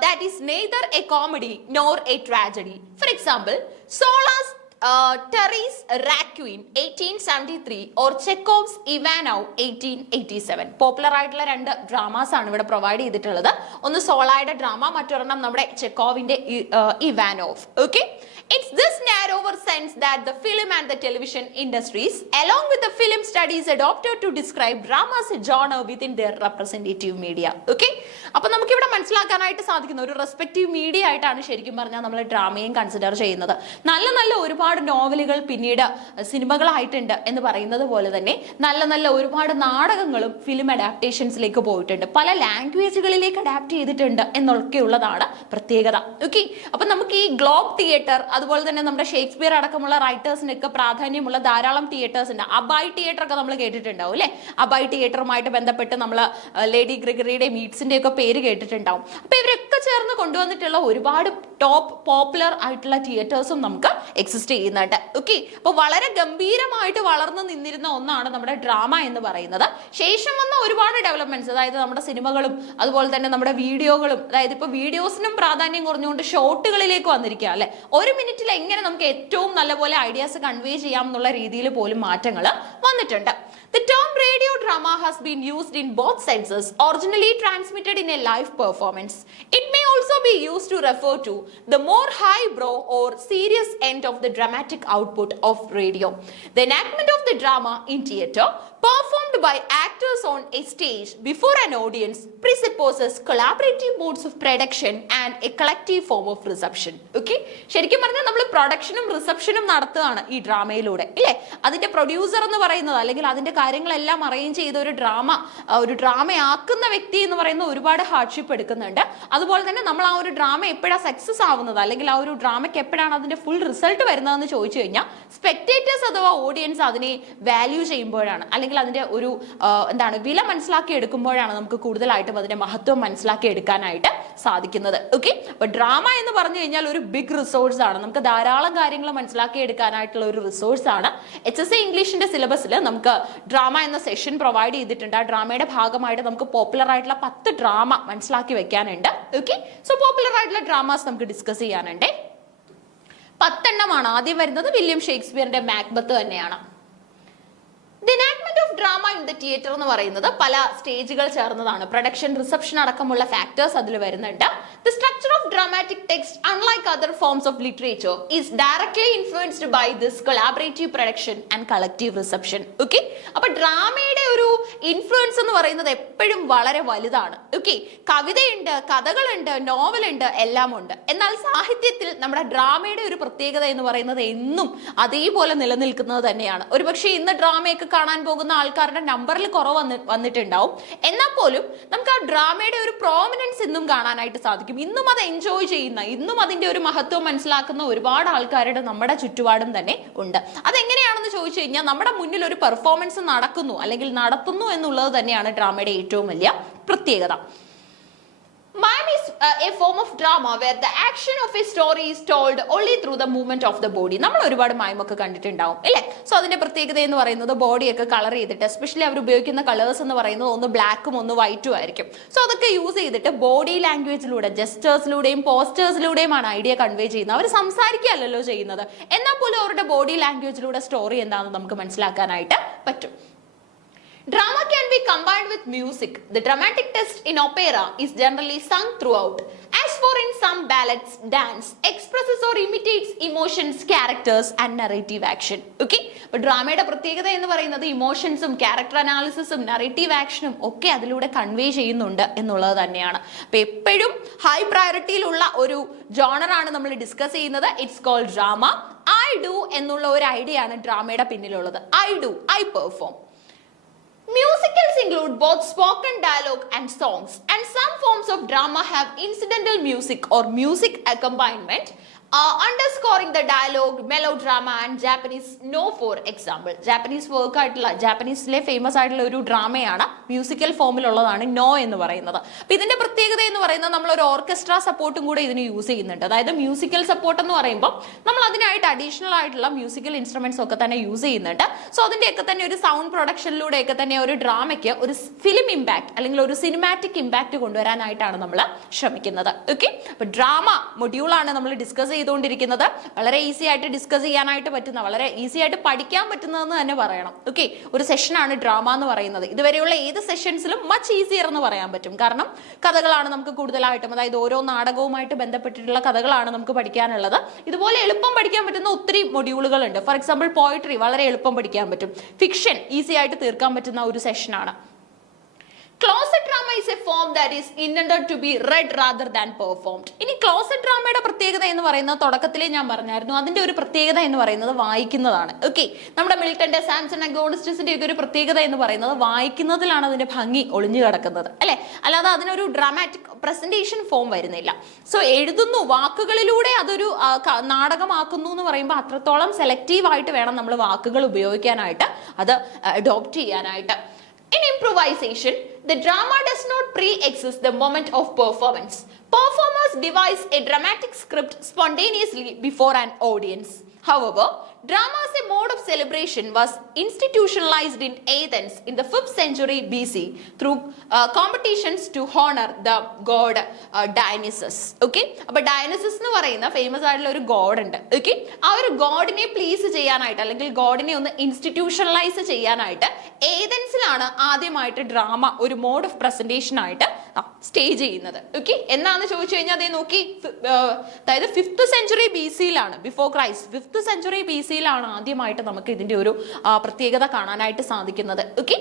that is neither a comedy nor a tragedy. For example, Zola's Therese Raquin 1873 or Chekhov's Ivanov 1887. Popular ആയിട്ടുള്ള 2 ഡ്രാമാസ് ആണ് ഇവിടെ പ്രൊവൈഡ് ചെയ്തിട്ടുള്ളത്. ഒന്ന് സോളായുടെ ഡ്രാമ, മറ്റൊരെണ്ണം നമ്മുടെ ചെക്കോവിന്റെ Ivanov. Okay, it's this narrower sense that the film and the television industries along with the film studies adopted to describe drama as a genre within their representative media. Okay, അപ്പൊ നമുക്ക് ഇവിടെ മനസ്സിലാക്കാനായിട്ട് സാധിക്കുന്ന ഒരു റെസ്പെക്റ്റീവ് മീഡിയ ആയിട്ടാണ് ശരിക്കും പറഞ്ഞാൽ നമ്മൾ ഡ്രാമയും കൺസിഡർ ചെയ്യുന്നത്. നല്ല നല്ല ഒരുപാട് നോവലുകൾ പിന്നീട് സിനിമകളായിട്ടുണ്ട് എന്ന് പറയുന്നത് പോലെ തന്നെ നല്ല നല്ല ഒരുപാട് നാടകങ്ങളും ഫിലിം അഡാപ്റ്റേഷൻസിലേക്ക് പോയിട്ടുണ്ട്, പല ലാംഗ്വേജുകളിലേക്ക് അഡാപ്റ്റ് ചെയ്തിട്ടുണ്ട് എന്നൊക്കെയുള്ളതാണ് പ്രത്യേകത. ഓക്കെ, അപ്പൊ നമുക്ക് ഈ ഗ്ലോബ് തിയേറ്റർ, അതുപോലെ തന്നെ നമ്മുടെ ഷേക്സ്പിയർ അടക്കമുള്ള റൈറ്റേഴ്സിനൊക്കെ പ്രാധാന്യമുള്ള ധാരാളം തിയേറ്റേഴ്സ് ഉണ്ട്. അബായ് തിയേറ്റർ ഒക്കെ നമ്മൾ കേട്ടിട്ടുണ്ടാവും അല്ലെ. അബായ് തിയേറ്ററുമായിട്ട് ബന്ധപ്പെട്ട് നമ്മൾ ലേഡി ഗ്രിഗറിയുടെ മീറ്റ്സിന്റെ ഒക്കെ പേര് കേട്ടിട്ടുണ്ടാവും. അപ്പൊ ഇവരൊക്കെ ചേർന്ന് കൊണ്ടുവന്നിട്ടുള്ള ഒരുപാട് ടോപ്പ് പോപ്പുലർ ആയിട്ടുള്ള തിയേറ്റേഴ്സും നമുക്ക് എക്സിസ്റ്റ് ചെയ്യുന്നുണ്ട്. ഓക്കെ, അപ്പൊ വളരെ ഗംഭീരമായിട്ട് വളർന്നു നിന്നിരുന്ന ഒന്നാണ് നമ്മുടെ ഡ്രാമ എന്ന് പറയുന്നത്. ശേഷം വന്ന ഒരുപാട് ഡെവലപ്മെന്റ്സ്, അതായത് നമ്മുടെ സിനിമകളും അതുപോലെ തന്നെ നമ്മുടെ വീഡിയോകളും, അതായത് ഇപ്പൊ വീഡിയോസിനും പ്രാധാന്യം കുറഞ്ഞുകൊണ്ട് ഷോർട്ടുകളിലേക്ക് വന്നിരിക്കുക അല്ലെ. ഒരു മിനിറ്റിൽ എങ്ങനെ നമുക്ക് ഏറ്റവും നല്ലപോലെ ഐഡിയാസ് കൺവേ ചെയ്യാം എന്നുള്ള രീതിയിൽ പോലും മാറ്റങ്ങൾ വന്നിട്ടുണ്ട്. The term radio drama has been used in both senses, originally transmitted in a live performance. It may also be used to refer to the more highbrow or serious end of the dramatic output of radio. The enactment of the drama in theatre, performed by actors on a stage before an audience, presupposes collaborative modes of production and a collective form of reception. Okay? ശരിക്കും പറഞ്ഞാൽ നമ്മൾ പ്രൊഡക്ഷനും റിസപ്ഷനും നടത്തുകയാണ് ഈ ഡ്രാമയിലൂടെ, ഇല്ലേ? അതിന്റെ പ്രൊഡ്യൂസർ എന്ന് പറയുന്നത് അല്ലെങ്കിൽ അതിന്റെ കാര്യങ്ങളെല്ലാം അറേഞ്ച് ചെയ്ത ഒരു ഡ്രാമയാക്കുന്ന വ്യക്തി എന്ന് പറയുന്ന ഒരുപാട് ഹാർഡ്ഷിപ്പ് എടുക്കുന്നുണ്ട്. അതുപോലെ തന്നെ നമ്മൾ ആ ഒരു ഡ്രാമ എപ്പോഴാണ് സക്സസ് ആവുന്നത് അല്ലെങ്കിൽ ആ ഒരു ഡ്രാമയ്ക്ക് എപ്പോഴാണ് അതിന്റെ ഫുൾ റിസൾട്ട് വരുന്നതെന്ന് ചോദിച്ചു കഴിഞ്ഞാൽ സ്പെക്ടേറ്റേഴ്സ് അഥവാ ഓഡിയൻസ് അതിനെ വാല്യൂ ചെയ്യുമ്പോഴാണ്, അല്ലെങ്കിൽ അതിന്റെ ഒരു വില മനസ്സിലാക്കി എടുക്കുമ്പോഴാണ് നമുക്ക് കൂടുതലായിട്ടും അതിന്റെ മഹത്വം മനസ്സിലാക്കി എടുക്കാനായിട്ട് സാധിക്കുന്നത്. ഓക്കെ, അപ്പൊ ഡ്രാമ എന്ന് പറഞ്ഞു കഴിഞ്ഞാൽ ഒരു ബിഗ് റിസോഴ്സ് ആണ്. നമുക്ക് ധാരാളം കാര്യങ്ങൾ മനസ്സിലാക്കി എടുക്കാനായിട്ടുള്ള ഒരു റിസോഴ്സ് ആണ്. HSA ഇംഗ്ലീഷിന്റെ സിലബസിൽ നമുക്ക് ഡ്രാമ എന്ന സെഷൻ പ്രൊവൈഡ് ചെയ്തിട്ടുണ്ട്. ആ ഡ്രാമയുടെ ഭാഗമായിട്ട് നമുക്ക് പോപ്പുലർ ആയിട്ടുള്ള 10 ഡ്രാമ മനസ്സിലാക്കി വെക്കാനുണ്ട്. ഓക്കെ, സോ പോപ്പുലർ ആയിട്ടുള്ള ഡ്രാമാസ് നമുക്ക് ഡിസ്കസ് ചെയ്യാനുണ്ട്. 10 എണ്ണമാണ്. ആദ്യം വരുന്നത് വില്യം ഷേക്സ്പിയറിന്റെ മാക്ബത്ത് തന്നെയാണ്. The enactment of drama in the theatre എന്ന് പറയുന്നത് പല സ്റ്റേജുകൾ ചേർന്നതാണ്. പ്രൊഡക്ഷൻ, റിസപ്ഷൻ അടക്കമുള്ള ഫാക്ടേഴ്സ് അതിൽ വരുന്നുണ്ട്. The structure of dramatic text, unlike other forms of literature, is directly influenced by this collaborative production and collective reception. Okay, അപ്പോൾ ഡ്രാമയുടെ ഒരു ഇൻഫ്ലുവൻസ് എന്ന് പറയുന്നത് എപ്പോഴും വളരെ വലുതാണ്. ഓക്കെ, കവിതയുണ്ട്, കഥകളുണ്ട്, നോവലുണ്ട്, എല്ലാം ഉണ്ട്. എന്നാൽ സാഹിത്യത്തിൽ നമ്മുടെ ഡ്രാമയുടെ ഒരു പ്രത്യേകത എന്ന് പറയുന്നത് എന്നും അതേപോലെ നിലനിൽക്കുന്നത് തന്നെയാണ്. ഒരുപക്ഷെ ഇന്ന് ഡ്രാമയൊക്കെ കാണാൻ പോകുന്ന ആൾക്കാരുടെ നമ്പറിൽ കുറവ് വന്നിട്ടുണ്ടാവും. എന്നാൽ പോലും നമുക്ക് ആ ഡ്രാമയുടെ ഒരു പ്രോമിനൻസ് ഇന്നും കാണാനായിട്ട് സാധിക്കും. ഇന്നും അത് എൻജോയ് ചെയ്യുന്ന, ഇന്നും അതിന്റെ ഒരു മഹത്വം മനസ്സിലാക്കുന്ന ഒരുപാട് ആൾക്കാരുടെ നമ്മുടെ ചുറ്റുപാടും തന്നെ ഉണ്ട്. അതെങ്ങനെയാണെന്ന് ചോദിച്ചു കഴിഞ്ഞാൽ നമ്മുടെ മുന്നിൽ ഒരു പെർഫോമൻസ് നടക്കുന്നു അല്ലെങ്കിൽ നടത്തുന്നു എന്നുള്ളത് തന്നെയാണ് ഡ്രാമയുടെ ഏറ്റവും വലിയ പ്രത്യേകത. Mime is a form of drama where the action of a story is told only through the movement of the body. നമ്മൾ ഒരുപാട് മൈം ഒക്കെ കണ്ടിട്ടുണ്ടാവും, അല്ലേ? സോ അതിന്റെ പ്രത്യേകത എന്ന് പറയുന്നത് ബോഡിയൊക്കെ കളർ ചെയ്തിട്ട്, എസ്പെഷ്യലി അവർ ഉപയോഗിക്കുന്ന കളേഴ്സ് എന്ന് പറയുന്നത് ഒന്ന് ബ്ലാക്കും ഒന്ന് വൈറ്റും ആയിരിക്കും. സോ അതൊക്കെ യൂസ് ചെയ്തിട്ട് ബോഡി ലാംഗ്വേജിലൂടെ, ജെസ്റ്റേഴ്സിലൂടെയും പോസ്റ്റേഴ്സിലൂടെയുമാണ് ഐഡിയ കൺവേ ചെയ്യുന്നത്. അവർ സംസാരിക്കുകയല്ലല്ലോ ചെയ്യുന്നത്, എന്നാൽ പോലും അവരുടെ ബോഡി ലാംഗ്വേജിലൂടെ സ്റ്റോറി എന്താണെന്ന് നമുക്ക് മനസ്സിലാക്കാനായിട്ട് പറ്റും. Drama can be combined with music. The dramatic text in opera is generally sung throughout. As for in some ballads, dance expresses or imitates emotions, characters and narrative action. Okay, but ഡ്രാമയുടെ പ്രത്യേകത എന്ന് പറയുന്നത് ഇമോഷൻസും ക്യാരക്ടർ അനാലിസിസും നറേറ്റീവ് ആക്ഷനും ഒക്കെ അതിലൂടെ കൺവേ ചെയ്യുന്നുണ്ട് എന്നുള്ളത് തന്നെയാണ്. അപ്പൊ എപ്പോഴും ഹൈ പ്രയോറിറ്റിയിലുള്ള ഒരു ജോണറാണ് നമ്മൾ ഡിസ്കസ് ചെയ്യുന്നത്. It's called drama. I do എന്നുള്ള ഒരു ഐഡിയ ആണ് ഡ്രാമയുടെ പിന്നിലുള്ളത്. I do, I perform. Musicals include both spoken dialogue and songs, and some forms of drama have incidental music or music accompaniment, underscoring the dialogue, melodrama and Japanese no for example. Japanese work ആയിട്ടുള്ള, ജാപ്പനീസിലെ ഫേമസ് ആയിട്ടുള്ള ഒരു ഡ്രാമയാണ് മ്യൂസിക്കൽ ഫോമിലുള്ളതാണ് നോ എന്ന് പറയുന്നത്. അപ്പൊ ഇതിന്റെ പ്രത്യേകത എന്ന് പറയുന്നത് നമ്മൾ ഒരു ഓർക്കസ്ട്ര സപ്പോർട്ടും കൂടെ ഇതിന് യൂസ് ചെയ്യുന്നുണ്ട്. അതായത് മ്യൂസിക്കൽ സപ്പോർട്ട് എന്ന് പറയുമ്പോൾ നമ്മൾ അതിനായിട്ട് അഡീഷണൽ ആയിട്ടുള്ള മ്യൂസിക്കൽ ഇൻസ്ട്രുമെന്റ്സ് ഒക്കെ തന്നെ യൂസ് ചെയ്യുന്നുണ്ട്. സോ അതിന്റെയൊക്കെ തന്നെ ഒരു സൗണ്ട് പ്രൊഡക്ഷനിലൂടെയൊക്കെ തന്നെ ഒരു ഡ്രാമയ്ക്ക് ഒരു ഫിലിം ഇമ്പാക്ട് അല്ലെങ്കിൽ ഒരു സിനിമാറ്റിക് ഇമ്പാക്ട് കൊണ്ടുവരാനായിട്ടാണ് നമ്മൾ ശ്രമിക്കുന്നത്. ഓക്കെ, അപ്പൊ ഡ്രാമ മൊഡ്യൂളാണ് നമ്മൾ ഡിസ്കസ് ചെയ്തുകൊണ്ടിരിക്കുന്നത്. വളരെ ഈസി ആയിട്ട് ഡിസ്കസ് ചെയ്യാനായിട്ട് പറ്റുന്ന, വളരെ ഈസി ആയിട്ട് പഠിക്കാൻ പറ്റുന്നതെന്ന് തന്നെ പറയണം. ഓക്കെ, ഒരു സെഷനാണ് ഡ്രാമ എന്ന് പറയുന്നത്. ഇതുവരെയുള്ള ഏത് സെഷൻസിലും മച്ച് ഈസിയർ എന്ന് പറയാൻ പറ്റും. കാരണം കഥകളാണ് നമുക്ക് കൂടുതലായിട്ടും, അതായത് ഓരോ നാടകവുമായിട്ട് ബന്ധപ്പെട്ടിട്ടുള്ള കഥകളാണ് നമുക്ക് പഠിക്കാനുള്ളത്. ഇതുപോലെ എളുപ്പം പഠിക്കാൻ പറ്റുന്ന ഒത്തിരി മൊഡ്യൂളുകൾ ഉണ്ട്. ഫോർ എക്സാമ്പിൾ പോയിട്രി വളരെ എളുപ്പം പഠിക്കാൻ പറ്റും. ഫിക്ഷൻ ഈസി ആയിട്ട് തീർക്കാൻ പറ്റുന്ന ഒരു സെഷനാണ്. Closet drama is a form that is intended to be read rather than performed. ഇനി ക്ലോസറ്റ് ഡ്രാമയുടെ പ്രത്യേകത എന്ന് പറയുന്നത് തുടക്കത്തിലേ ഞാൻ പറഞ്ഞായിരുന്നു, അതിന്റെ ഒരു പ്രത്യേകത എന്ന് പറയുന്നത് വായിക്കുന്നതാണ്. ഓക്കെ, നമ്മുടെ മിൽട്ടന്റെ, സാംസൺ അഗോണിസ്റ്റസിന്റെ ഒക്കെ ഒരു പ്രത്യേകത എന്ന് പറയുന്നത് വായിക്കുന്നതിലാണ് അതിന്റെ ഭംഗി ഒളിഞ്ഞു കിടക്കുന്നത്, അല്ലെ? അല്ലാതെ അതിനൊരു ഡ്രാമാറ്റിക് പ്രസന്റേഷൻ ഫോം വരുന്നില്ല. സോ എഴുതുന്നു, വാക്കുകളിലൂടെ അതൊരു നാടകമാക്കുന്നു എന്ന് പറയുമ്പോൾ അത്രത്തോളം സെലക്റ്റീവ് ആയിട്ട് വേണം നമ്മൾ വാക്കുകൾ ഉപയോഗിക്കാനായിട്ട്, അത് അഡോപ്റ്റ് ചെയ്യാനായിട്ട്. In improvisation, the drama does not pre-exist the moment of performance. Performers devise a dramatic script spontaneously before an audience. However, drama as a mode of celebration was institutionalized in Athens in the 5th century BC through competitions to honor the god Dionysus. Okay, അപ്പോൾ Dionysus എന്ന് പറയുന്ന ഫേമസ് ആയിട്ടുള്ള ഒരു ഗോഡ് ഉണ്ട്. ഓക്കെ, ആ ഒരു ഗോഡിനെ പ്ലീസ് ചെയ്യാനായിട്ട് അല്ലെങ്കിൽ ഗോഡിനെ ഒന്ന് ഇൻസ്റ്റിറ്റ്യൂഷണലൈസ് ചെയ്യാനായിട്ട് ഏതൻസിലാണ് ആദ്യമായിട്ട് ഡ്രാമ ഒരു മോഡ് ഓഫ് പ്രസന്റേഷൻ ആയിട്ട് സ്റ്റേജ് ചെയ്യുന്നത്. ഓക്കെ, എന്നാന്ന് ചോദിച്ചു കഴിഞ്ഞാൽ അതേ നോക്കി, അതായത് 5th century BC യിലാണ്, before Christ 5th century BC യിലാണ് ആദ്യമായിട്ട് നമുക്ക് ഇതിന്റെ ഒരു പ്രത്യേകത കാണാനായിട്ട് സാധിക്കുന്നത്. ഓക്കെ,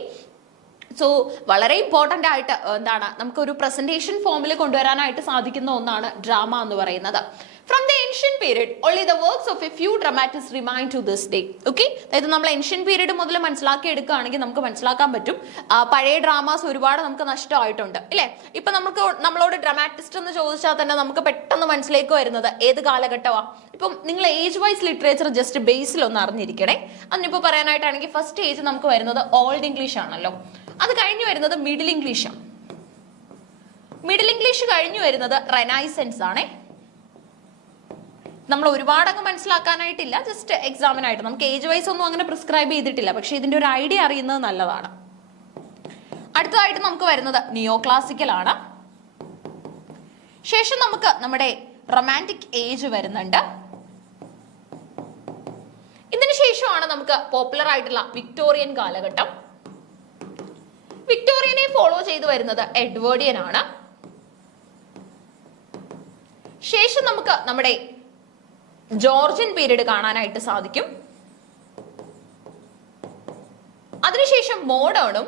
സോ വളരെ ഇമ്പോർട്ടൻ്റ് ആയിട്ട് എന്താണ് നമുക്ക് ഒരു പ്രസന്റേഷൻ ഫോമിൽ കൊണ്ടുവരാനായിട്ട് സാധിക്കുന്ന ഒന്നാണ് ഡ്രാമ എന്ന് പറയുന്നത്. From the ancient period, only the works of a few dramatists remain to this day. Okay, അതായത് നമ്മൾ ഏൻഷ്യൻ പീരീഡ് മുതൽ മനസ്സിലാക്കി എടുക്കുകയാണെങ്കിൽ നമുക്ക് മനസ്സിലാക്കാൻ പറ്റും പഴയ ഡ്രാമാസ് ഒരുപാട് നമുക്ക് നഷ്ടമായിട്ടുണ്ട് അല്ലേ. ഇപ്പൊ നമ്മളോട് ഡ്രാമാറ്റിസ്റ്റ് എന്ന് ചോദിച്ചാൽ തന്നെ നമുക്ക് പെട്ടെന്ന് മനസ്സിലേക്ക് വരുന്നത് ഏത് കാലഘട്ടമാണ്. ഇപ്പം നിങ്ങൾ ഏജ് വൈസ് ലിറ്ററേച്ചർ ജസ്റ്റ് ബേസിൽ ഒന്ന് അറിഞ്ഞിരിക്കണേ. അതിനിപ്പോൾ പറയാനായിട്ടാണെങ്കിൽ ഫസ്റ്റ് ഏജ് നമുക്ക് വരുന്നത് ഓൾഡ് ഇംഗ്ലീഷ് ആണല്ലോ. അത് കഴിഞ്ഞു വരുന്നത് മിഡിൽ ഇംഗ്ലീഷാണ്. മിഡിൽ ഇംഗ്ലീഷ് കഴിഞ്ഞു വരുന്നത് റെനൈസൻസ് ആണേ. നമ്മൾ ഒരുപാട് അങ്ങ് മനസ്സിലാക്കാനായിട്ടില്ല, ജസ്റ്റ് എക്സാമിനായിട്ട് നമുക്ക് ഏജ് വൈസ് ഒന്നും അങ്ങനെ പ്രിസ്ക്രൈബ് ചെയ്തിട്ടില്ല, പക്ഷെ ഇതിന്റെ ഒരു ഐഡിയ അറിയുന്നത് നല്ലതാണ്. അടുത്തതായിട്ട് നമുക്ക് വരുന്നത് നിയോ ക്ലാസിക്കൽ ആണ്. ശേഷം നമുക്ക് നമ്മുടെ റൊമാൻറ്റിക് ഏജ് വരുന്നുണ്ട്. ഇതിനു ശേഷമാണ് നമുക്ക് പോപ്പുലർ ആയിട്ടുള്ള വിക്ടോറിയൻ കാലഘട്ടം. വിക്ടോറിയനെ ഫോളോ ചെയ്തു വരുന്നത് എഡ്വേർഡിയൻ ആണ്. ശേഷം നമുക്ക് നമ്മുടെ ജോർജിയൻ പീരീഡ് കാണാനായിട്ട് സാധിക്കും. അതിനുശേഷം മോഡേണും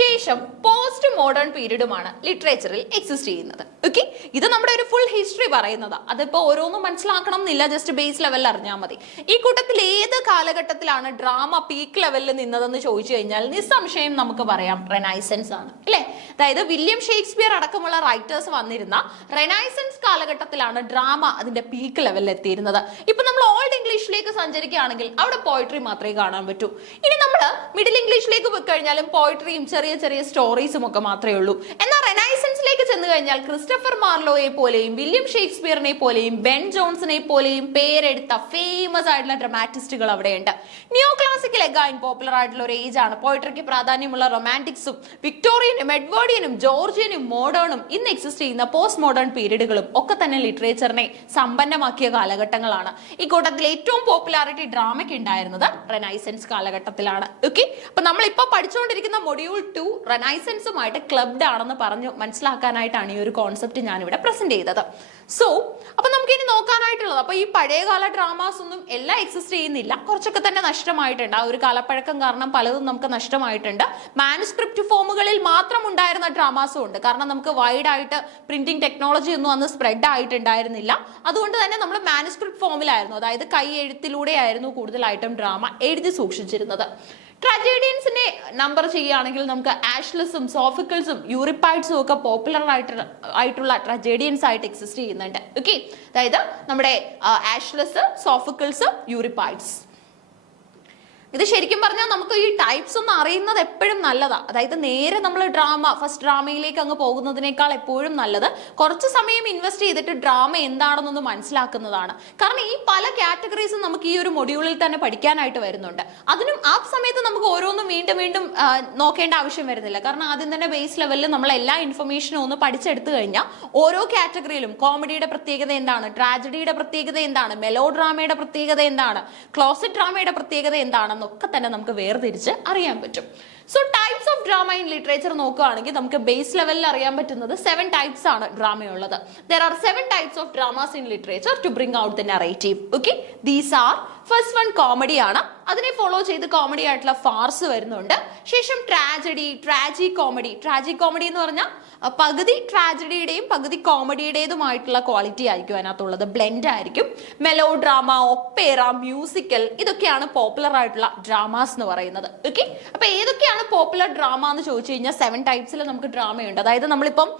ശേഷം പോസ്റ്റ് മോഡേൺ പീരീഡുമാണ് ലിറ്ററേച്ചറിൽ എക്സിസ്റ്റ് ചെയ്യുന്നത്. ഓക്കെ, ഇത് നമ്മുടെ ഒരു ഫുൾ ഹിസ്റ്ററി പറയുന്നത്. അതിപ്പോ ഓരോന്നും മനസ്സിലാക്കണം എന്നില്ല, ജസ്റ്റ് ബേസ് ലെവലിൽ അറിഞ്ഞാൽ മതി. ഈ കൂട്ടത്തിൽ ഏത് കാലഘട്ടത്തിലാണ് ഡ്രാമ പീക്ക് ലെവലിൽ നിന്നതെന്ന് ചോദിച്ചു കഴിഞ്ഞാൽ നിസ്സംശയം നമുക്ക് പറയാം റെനൈസൻസ് ആണ് അല്ലെ. അതായത് വില്യം ഷേക്സ്പിയർ അടക്കമുള്ള റൈറ്റേഴ്സ് വന്നിരുന്ന റെനൈസൻസ് കാലഘട്ടത്തിലാണ് ഡ്രാമ അതിന്റെ പീക്ക് ലെവലിൽ എത്തിയിരുന്നത്. ഇപ്പൊ നമ്മൾ ഓൾഡ് ഇംഗ്ലീഷിലേക്ക് സഞ്ചരിക്കുകയാണെങ്കിൽ അവിടെ പോയിട്രി മാത്രമേ കാണാൻ പറ്റൂ. ഇനി നമ്മൾ മിഡിൽ ഇംഗ്ലീഷിലേക്ക് പോയി കഴിഞ്ഞാലും പോയിട്രിയും ചെറിയ ചെറിയ സ്റ്റോറീസും ഒക്കെ മാത്രമേ ഉള്ളൂ. എന്നാൽ റെനൈസൻസിലേക്ക് ചെന്ന് കഴിഞ്ഞാൽ ക്രിസ്റ്റഫർ മാർലോയെ പോലെയും വില്യം ഷേക്സ്പിയറിനെ പോലെയും ബെൻ ജോൺസനെ പോലെയും പേരെടുത്ത ഫേമസ് ആയിട്ടുള്ള ഡ്രാമാറ്റിസ്റ്റുകൾ അവിടെയുണ്ട്. നിയോ ക്ലാസിക്കൽ എഗൈൻ പോപ്പുലർ ആയിട്ടുള്ള ഒരു ഏജ് ആണ്. പോയിട്രിക്ക് പ്രാധാന്യമുള്ള റൊമാൻറ്റിക്സും വിക്ടോറിയനും എഡ്വേർഡിയനും ജോർജിയനും മോഡേണും ഇന്ന് എക്സിസ്റ്റ് ചെയ്യുന്ന പോസ്റ്റ് മോഡേൺ പീരീഡുകളും ഒക്കെ തന്നെ ലിറ്ററേച്ചറിനെ സമ്പന്നമാക്കിയ കാലഘട്ടങ്ങളാണ്. ഈ കൂട്ടത്തിൽ ഏറ്റവും പോപ്പുലാരിറ്റി ഡ്രാമയ്ക്ക് ഉണ്ടായിരുന്നത് റെനൈസൻസ് കാലഘട്ടത്തിലാണ്. ഓക്കെ, അപ്പൊ നമ്മളിപ്പോ പഠിച്ചുകൊണ്ടിരിക്കുന്ന മൊഡ്യൂൾ 2 റെനൈസൻസുമായിട്ട് ക്ലബ്ഡ് ആണെന്ന് പറഞ്ഞു മനസ്സിലാക്കാനായിട്ടാണ് ഈ ഒരു കോൺസെപ്റ്റ് ഞാൻ ഇവിടെ പ്രസന്റ് ചെയ്തത്. സോ അപ്പൊ നമുക്ക് ഇനി നോക്കാനായിട്ടുള്ളത്, അപ്പൊ ഈ പഴയകാല ഡ്രാമാസ് ഒന്നും എല്ലാം എക്സിസ്റ്റ് ചെയ്യുന്നില്ല, കുറച്ചൊക്കെ തന്നെ നഷ്ടമായിട്ടുണ്ട്. ആ ഒരു കാലപ്പഴക്കം കാരണം പലതും നമുക്ക് നഷ്ടമായിട്ടുണ്ട്. മാനുസ്ക്രിപ്റ്റ് ഫോമുകളിൽ മാത്രം ഉണ്ടായിരുന്ന ഡ്രാമാസും ഉണ്ട്, കാരണം നമുക്ക് വൈഡ് ആയിട്ട് പ്രിന്റിംഗ് ടെക്നോളജി ഒന്നും അന്ന് സ്പ്രെഡ് ആയിട്ടുണ്ടായിരുന്നില്ല. അതുകൊണ്ട് തന്നെ നമ്മൾ മാനുസ്ക്രിപ്റ്റ് ഫോമിലായിരുന്നു, അതായത് കൈ എഴുത്തിലൂടെയായിരുന്നു കൂടുതലായിട്ടും ഡ്രാമ എഴുതി സൂക്ഷിച്ചിരുന്നത്. ട്രാജഡിയൻസിനെ നമ്പർ ചെയ്യുകയാണെങ്കിൽ നമുക്ക് ആഷ്ലസും സോഫിക്കിൾസും യൂറിപ്പൈഡ്സും ഒക്കെ പോപ്പുലർ ആയിട്ടുള്ള ട്രാജഡിയൻസ് ആയിട്ട് എക്സിസ്റ്റ് ചെയ്യുന്നുണ്ട്. ഓക്കെ, അതായത് നമ്മുടെ ആഷ്ലസ്, സോഫിക്കിൾസ്, യൂറിപ്പൈഡ്സ്. ഇത് ശരിക്കും പറഞ്ഞാൽ നമുക്ക് ഈ ടൈപ്സ് ഒന്ന് അറിയുന്നത് എപ്പോഴും നല്ലതാണ്. അതായത് നേരെ നമ്മൾ ഫസ്റ്റ് ഡ്രാമയിലേക്ക് അങ്ങ് പോകുന്നതിനേക്കാൾ എപ്പോഴും നല്ലത് കുറച്ച് സമയം ഇൻവെസ്റ്റ് ചെയ്തിട്ട് ഡ്രാമ എന്താണെന്നൊന്ന് മനസ്സിലാക്കുന്നതാണ്. കാരണം ഈ പല കാറ്റഗറീസും നമുക്ക് ഈ ഒരു മൊഡ്യൂളിൽ തന്നെ പഠിക്കാനായിട്ട് വരുന്നുണ്ട്. അതിനും ആ സമയത്ത് നമുക്ക് ഓരോന്നും വീണ്ടും വീണ്ടും നോക്കേണ്ട ആവശ്യം വരുന്നില്ല. കാരണം ആദ്യം തന്നെ ബേസ് ലെവലിൽ നമ്മൾ എല്ലാ ഇൻഫർമേഷനും ഒന്ന് പഠിച്ചെടുത്തു കഴിഞ്ഞാൽ ഓരോ കാറ്റഗറിയിലും കോമഡിയുടെ പ്രത്യേകത എന്താണ്, ട്രാജഡിയുടെ പ്രത്യേകത എന്താണ്, മെലോ ഡ്രാമയുടെ പ്രത്യേകത എന്താണ്, ക്ലോസറ്റ് ഡ്രാമയുടെ പ്രത്യേകത എന്താണെന്ന് ഒക്കെ തന്നെ നമുക്ക് വേർതിരിച്ച് അറിയാൻ പറ്റും. So types of drama in literature നോക്കുകയാണെങ്കിൽ നമുക്ക് ബേസ് ലെവലിൽ അറിയാൻ പറ്റുന്നത് 7 ടൈപ്സ് ആണ് ഡ്രാമയുള്ളത്. There are 7 types of dramas in literature to bring out the narrative. Okay, these are first one comedy ആണ്. അതിനെ ഫോളോ ചെയ്ത് കോമഡി ആയിട്ടുള്ള ഫാർസ് വരുന്നുണ്ട്. ശേഷം tragedy, tragic comedy. Tragic comedy എന്ന് പറഞ്ഞാൽ പകുതി ട്രാജഡിയുടെയും പകുതി കോമഡിയുടേതുമായിട്ടുള്ള ക്വാളിറ്റി ആയിരിക്കും അതിനകത്തുള്ളത്, ബ്ലെൻഡ് ആയിരിക്കും. മെലോ ഡ്രാമ, ഒപ്പേറ, മ്യൂസിക്കൽ, ഇതൊക്കെയാണ് പോപ്പുലർ ആയിട്ടുള്ള ഡ്രാമാസ് എന്ന് പറയുന്നത്. ഓക്കെ, അപ്പൊ ഏതൊക്കെയാണ് പോപ്പുലർ ഡ്രാമ എന്ന് ചോദിച്ചു കഴിഞ്ഞാൽ 7 ടൈപ്സിൽ നമുക്ക് ഡ്രാമയുണ്ട്. അതായത് നമ്മളിപ്പം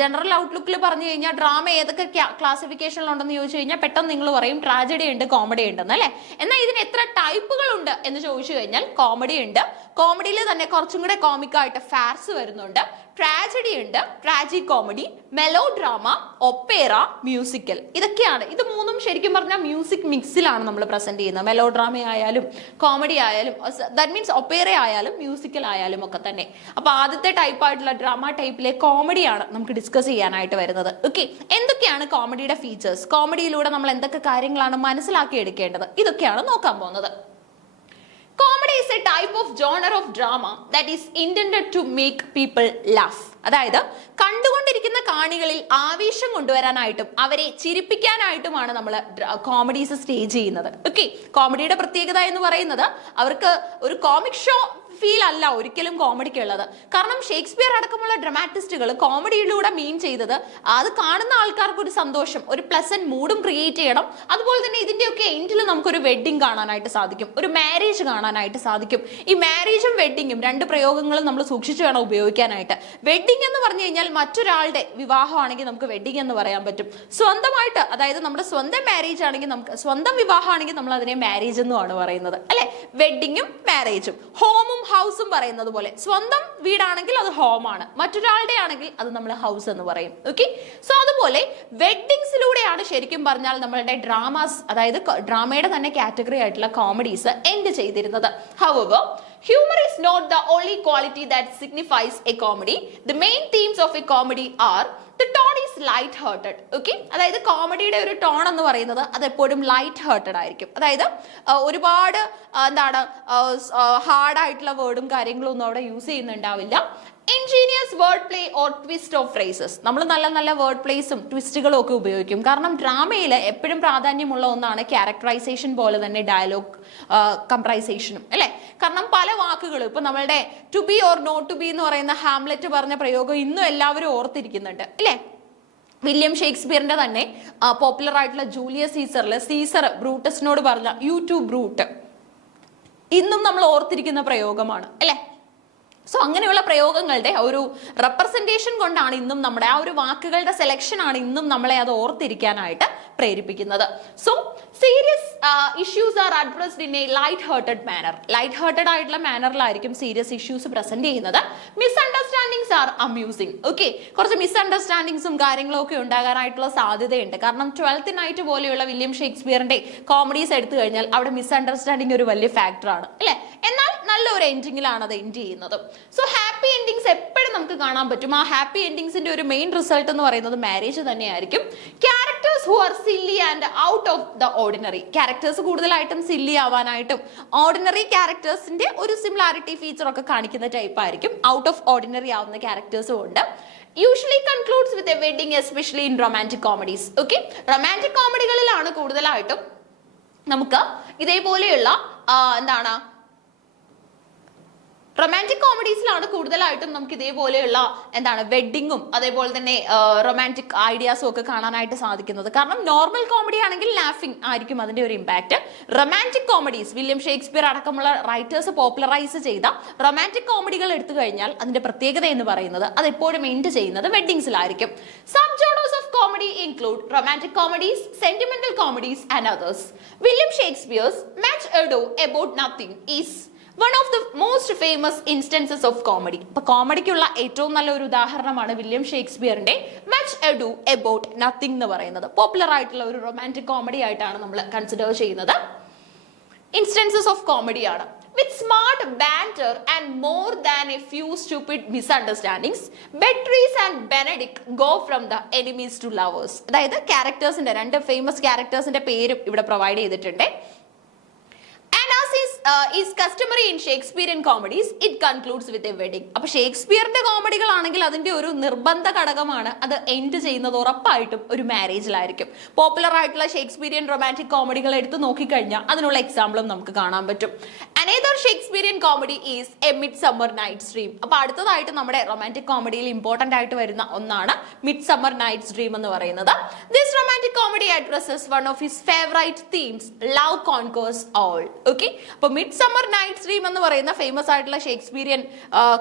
ജനറൽ ഔട്ട്ലുക്കിൽ പറഞ്ഞു കഴിഞ്ഞാൽ ഡ്രാമ ഏതൊക്കെ ക്ലാസിഫിക്കേഷനിലുണ്ടെന്ന് ചോദിച്ചു കഴിഞ്ഞാൽ പെട്ടെന്ന് നിങ്ങൾ പറയും ട്രാജഡി ഉണ്ട്, കോമഡി ഉണ്ടെന്ന് അല്ലെ. എന്നാൽ ഇതിന് എത്ര ടൈപ്പുകൾ ഉണ്ട് എന്ന് ചോദിച്ചു കഴിഞ്ഞാൽ കോമഡി ഉണ്ട്, കോമഡിയിൽ തന്നെ കുറച്ചും കൂടെ കോമിക് ആയിട്ട് ഫാർസ് വരുന്നുണ്ട്, ട്രാജഡി ഉണ്ട്, tragicomedy, melodrama, opera, musical. ഇതൊക്കെയാണ്. ഇത് മൂന്നും ശരിക്കും പറഞ്ഞാൽ മ്യൂസിക് മിക്സിലാണ് നമ്മൾ പ്രസന്റ് ചെയ്യുന്നത്. മെലോ ഡ്രാമ ആയാലും കോമഡി ആയാലും ദാറ്റ് മീൻസ് ഒപ്പേറ ആയാലും മ്യൂസിക്കൽ ആയാലും ഒക്കെ തന്നെ. അപ്പൊ ആദ്യത്തെ ടൈപ്പ് ആയിട്ടുള്ള ഡ്രാമ ടൈപ്പിലെ കോമഡിയാണ് നമുക്ക് ഡിസ്കസ് ചെയ്യാനായിട്ട് വരുന്നത്. ഓക്കെ, എന്തൊക്കെയാണ് കോമഡിയുടെ ഫീച്ചേഴ്സ്, കോമഡിയിലൂടെ നമ്മൾ എന്തൊക്കെ കാര്യങ്ങളാണ് മനസ്സിലാക്കി എടുക്കേണ്ടത്, ഇതൊക്കെയാണ് നോക്കാൻ പോകുന്നത്. Comedy is a type of genre of drama that is intended to make people laugh. അതായത് കണ്ടുകൊണ്ടിരിക്കുന്ന കാണികളിൽ ആവേശം കൊണ്ടുവരാനായിട്ടും അവരെ ചിരിപ്പിക്കാനായിട്ടുമാണ് നമ്മൾ കോമഡീസ് സ്റ്റേജ് ചെയ്യുന്നത്. ഓക്കെ, കോമഡിയുടെ പ്രത്യേകത എന്ന് പറയുന്നത് അവർക്ക് ഒരു കോമിക് ഷോ ഫീൽ അല്ല ഒരിക്കലും കോമഡിക്ക് ഉള്ളത്. കാരണം ഷേക്സ്പിയർ അടക്കമുള്ള ഡ്രമാറ്റിസ്റ്റുകൾ കോമഡിയിലൂടെ മീൻ ചെയ്തത് അത് കാണുന്ന ആൾക്കാർക്ക് ഒരു സന്തോഷം, ഒരു പ്ലസന്റ് മൂഡും ക്രിയേറ്റ് ചെയ്യണം. അതുപോലെ തന്നെ ഇതിന്റെയൊക്കെ എൻഡിൽ നമുക്കൊരു വെഡിങ് കാണാനായിട്ട് സാധിക്കും, ഒരു മാരേജ് കാണാനായിട്ട് സാധിക്കും. ഈ മാരേജും വെഡിങ്ങും രണ്ട് പ്രയോഗങ്ങളും നമ്മൾ സൂക്ഷിച്ചു വേണം ഉപയോഗിക്കാനായിട്ട്. വെഡിങ് എന്ന് പറഞ്ഞു കഴിഞ്ഞാൽ മറ്റൊരാളുടെ വിവാഹമാണെങ്കിൽ നമുക്ക് വെഡിങ് എന്ന് പറയാൻ പറ്റും. സ്വന്തമായിട്ട്, അതായത് നമ്മുടെ സ്വന്തം മാരേജ് ആണെങ്കിൽ, നമുക്ക് സ്വന്തം വിവാഹമാണെങ്കിൽ നമ്മൾ അതിനെ മാരേജ് എന്നുമാണ് പറയുന്നത്, അല്ലെ? വെഡിങ്ങും മാരേജും, ഹോമും ഹൗസും പറയുന്നത് പോലെ സ്വന്തം വീടാണെങ്കിൽ അത് ഹോമാണ്, മറ്റൊരാളുടെ ആണെങ്കിൽ അത് നമ്മൾ ഹൗസ് എന്ന് പറയും. ഓക്കെ, സോ അതുപോലെ വെഡിങ്സിലൂടെയാണ് ശരിക്കും പറഞ്ഞാൽ നമ്മളുടെ ഡ്രാമാസ്, അതായത് ഡ്രാമയുടെ തന്നെ കാറ്റഗറി ആയിട്ടുള്ള കോമഡീസ് എൻഡ് ചെയ്തിരുന്നത്. However, humor is not the only quality that signifies a comedy. The main themes of a comedy are the tone is light hearted. Okay, അതായത് കോമഡിയുടെ ഒരു ടോൺ എന്ന് പറയുന്നത് അത് എപ്പോഴും ലൈറ്റ് ഹേർട്ടഡ് ആയിരിക്കും. അതായത് ഒരുപാട് എന്താണ് ഹാർഡായിട്ടുള്ള വേർഡും കാര്യങ്ങളും ഒന്നും അവിടെ യൂസ് ചെയ്യുന്നുണ്ടാവില്ല. Ingenious word play or twist of phrases, നമ്മൾ നല്ല നല്ല വേർഡ് പ്ലേസും ട്വിസ്റ്റുകളും ഒക്കെ ഉപയോഗിക്കും. കാരണം ഡ്രാമയിൽ എപ്പോഴും പ്രാധാന്യമുള്ള ഒന്നാണ് ക്യാരക്ടറൈസേഷൻ പോലെ തന്നെ ഡയലോഗ് കംപ്രൈസേഷനും, അല്ലെ? കാരണം പല വാക്കുകളും ഇപ്പൊ നമ്മളുടെ to be or not to be എന്ന് പറയുന്ന ഹാംലെറ്റ് പറഞ്ഞ പ്രയോഗം ഇന്നും എല്ലാവരും ഓർത്തിരിക്കുന്നുണ്ട്, അല്ലെ? വില്യം ഷേക്സ്പിയറിന്റെ തന്നെ പോപ്പുലർ ആയിട്ടുള്ള ജൂലിയസ് സീസറിൽ സീസർ ബ്രൂട്ടസിനോട് പറഞ്ഞ യു ടു ബ്രൂട്ട് ഇന്നും നമ്മൾ ഓർത്തിരിക്കുന്ന പ്രയോഗമാണ്, അല്ലെ? സോ അങ്ങനെയുള്ള പ്രയോഗങ്ങളുടെ ഒരു റെപ്രസെന്റേഷൻ കൊണ്ടാണ് ഇന്നും നമ്മുടെ ആ ഒരു വാക്കുകളുടെ സെലക്ഷൻ ആണ് ഇന്നും നമ്മളെ അത് ഓർത്തിരിക്കാനായിട്ട് പ്രേരിപ്പിക്കുന്നത്. So serious issues are addressed in a light hearted manner. Light hearted ആയിട്ടുള്ള മാനറിലായിരിക്കും സീരിയസ് ഇഷ്യൂസ് പ്രസന്റ് ചെയ്യുന്നത്. Misunderstandings are amusing. ഓക്കെ, കുറച്ച് മിസ്അണ്ടർസ്റ്റാൻഡിങ്സും കാര്യങ്ങളും ഒക്കെ ഉണ്ടാകാനായിട്ടുള്ള സാധ്യതയുണ്ട്. കാരണം 12th നൈറ്റ് പോലെയുള്ള വില്യം ഷേക്സ്പിയറിന്റെ കോമഡീസ് എടുത്തു കഴിഞ്ഞാൽ അവിടെ മിസ്അണ്ടർസ്റ്റാൻഡിങ് ഒരു വലിയ ഫാക്ടറാണ്, അല്ലെ? എന്നാൽ നല്ലൊരു എൻഡിങ്ങിലാണ് അത് എൻഡ് ചെയ്യുന്നത്. സോ ഹാപ്പി എൻഡിങ്സ് എപ്പോഴും നമുക്ക് കാണാൻ പറ്റും. ആ ഹാപ്പി എൻഡിങ്സിന്റെ ഒരു മെയിൻ റിസൾട്ട് എന്ന് പറയുന്നത് മാരേജ് തന്നെയായിരിക്കും. Characters who are silly and out of the ordinary. Characters കൂടുതലായിട്ടും സില്ലി ആവാനായിട്ടും ഓർഡിനറി ക്യാരക്ടേഴ്സിന്റെ ഒരു സിമിലാരിറ്റി ഫീച്ചർ ഒക്കെ കാണിക്കുന്ന ടൈപ്പ് ആയിരിക്കും. ഔട്ട് ഓഫ് ഓർഡിനറി ആവുന്ന ക്യാരക്ടേഴ്സും ഉണ്ട്. Usually concludes with a wedding, especially in romantic comedies. Okay, romantic കോമഡികളിലാണ് കൂടുതലായിട്ടും നമുക്ക് ഇതേപോലെയുള്ള എന്താണ് റൊമാൻറ്റിക് കോമഡീസിലാണ് കൂടുതലായിട്ടും നമുക്ക് ഇതേപോലെയുള്ള എന്താണ് വെഡിങ്ങും അതേപോലെ തന്നെ റൊമാൻറ്റിക് ഐഡിയാസും ഒക്കെ കാണാനായിട്ട് സാധിക്കുന്നത്. കാരണം നോർമൽ കോമഡി ആണെങ്കിൽ ലാഫിംഗ് ആയിരിക്കും അതിന്റെ ഒരു impact. Romantic comedies William Shakespeare അടക്കമുള്ള റൈറ്റേഴ്സ് പോപ്പുലറൈസ് ചെയ്ത റൊമാൻറ്റിക് കോമഡികൾ എടുത്തു കഴിഞ്ഞാൽ അതിന്റെ പ്രത്യേകത എന്ന് പറയുന്നത് അത് എപ്പോഴും എൻഡ് ചെയ്യുന്നത് വെഡിങ്സിലായിരിക്കും. Sub genres of comedy include romantic comedies, sentimental comedies and others. William Shakespeare's Much Ado About Nothing is one of the most famous instances of comedy. അപ്പോൾ കോമഡിക്കുള്ള ഏറ്റവും നല്ല ഒരു ഉദാഹരണമാണ് വില്യം ഷേക്സ്പിയറിന്റെ മച്ച് എഡു എബൌട്ട് നത്തിങ് എന്ന് പറയുന്നത്. പോപ്പുലർ ആയിട്ടുള്ള ഒരു റൊമാൻറ്റിക് കോമഡി ആയിട്ടാണ് നമ്മൾ കൺസിഡർ ചെയ്യുന്നത്. ഇൻസ്റ്റൻസസ് ഓഫ് കോമഡിയാണ്. With smart banter and more than a few stupid misunderstandings, Beatrice and Benedict go from the enemies to lovers. അതായത് ക്യാരക്ടേഴ്സിന്റെ രണ്ട് ഫേമസ് ക്യാരക്ടേഴ്സിന്റെ പേരും ഇവിടെ പ്രൊവൈഡ് ചെയ്തിട്ടുണ്ട്. Is customary in Shakespearean comedies, it concludes with a wedding. അപ്പോൾ ഷേക്സ്പിയറിന്റെ കോമഡികളാണെങ്കിൽ അതിന്റെ ഒരു നിർബന്ധ ഘടകമാണ് അത് എൻഡ് ചെയ്യുന്നത് ഉറപ്പായിട്ടും ഒരു മാരേജിലായിരിക്കും. പോപ്പുലർ ആയിട്ടുള്ള ഷേക്സ്പിയറിയൻ റൊമാൻറ്റിക് കോമഡികൾ എടുത്ത് നോക്കിക്കഴിഞ്ഞാൽ അതിനുള്ള എക്സാമ്പിളും നമുക്ക് കാണാൻ പറ്റും. Another Shakespearean comedy is A Midsummer Night's Dream. അപ്പോൾ അടുത്തതായിട്ട് നമ്മുടെ റൊമാൻറ്റിക് കോമഡിയിൽ ഇമ്പോർട്ടന്റ് ആയിട്ട് വരുന്ന ഒന്നാണ് മിഡ്സമ്മർ നൈറ്റ്സ് ഡ്രീം എന്ന് പറയുന്നത്. This romantic comedy addresses one of his favorite themes, love conquers all. Okay, അപ്പോൾ മിഡ്സമ്മർ നൈറ്റ്സ് ഡ്രീം എന്ന് പറയുന്ന ഫേമസ് ആയിട്ടുള്ള ഷേക്സ്പിയറിയൻ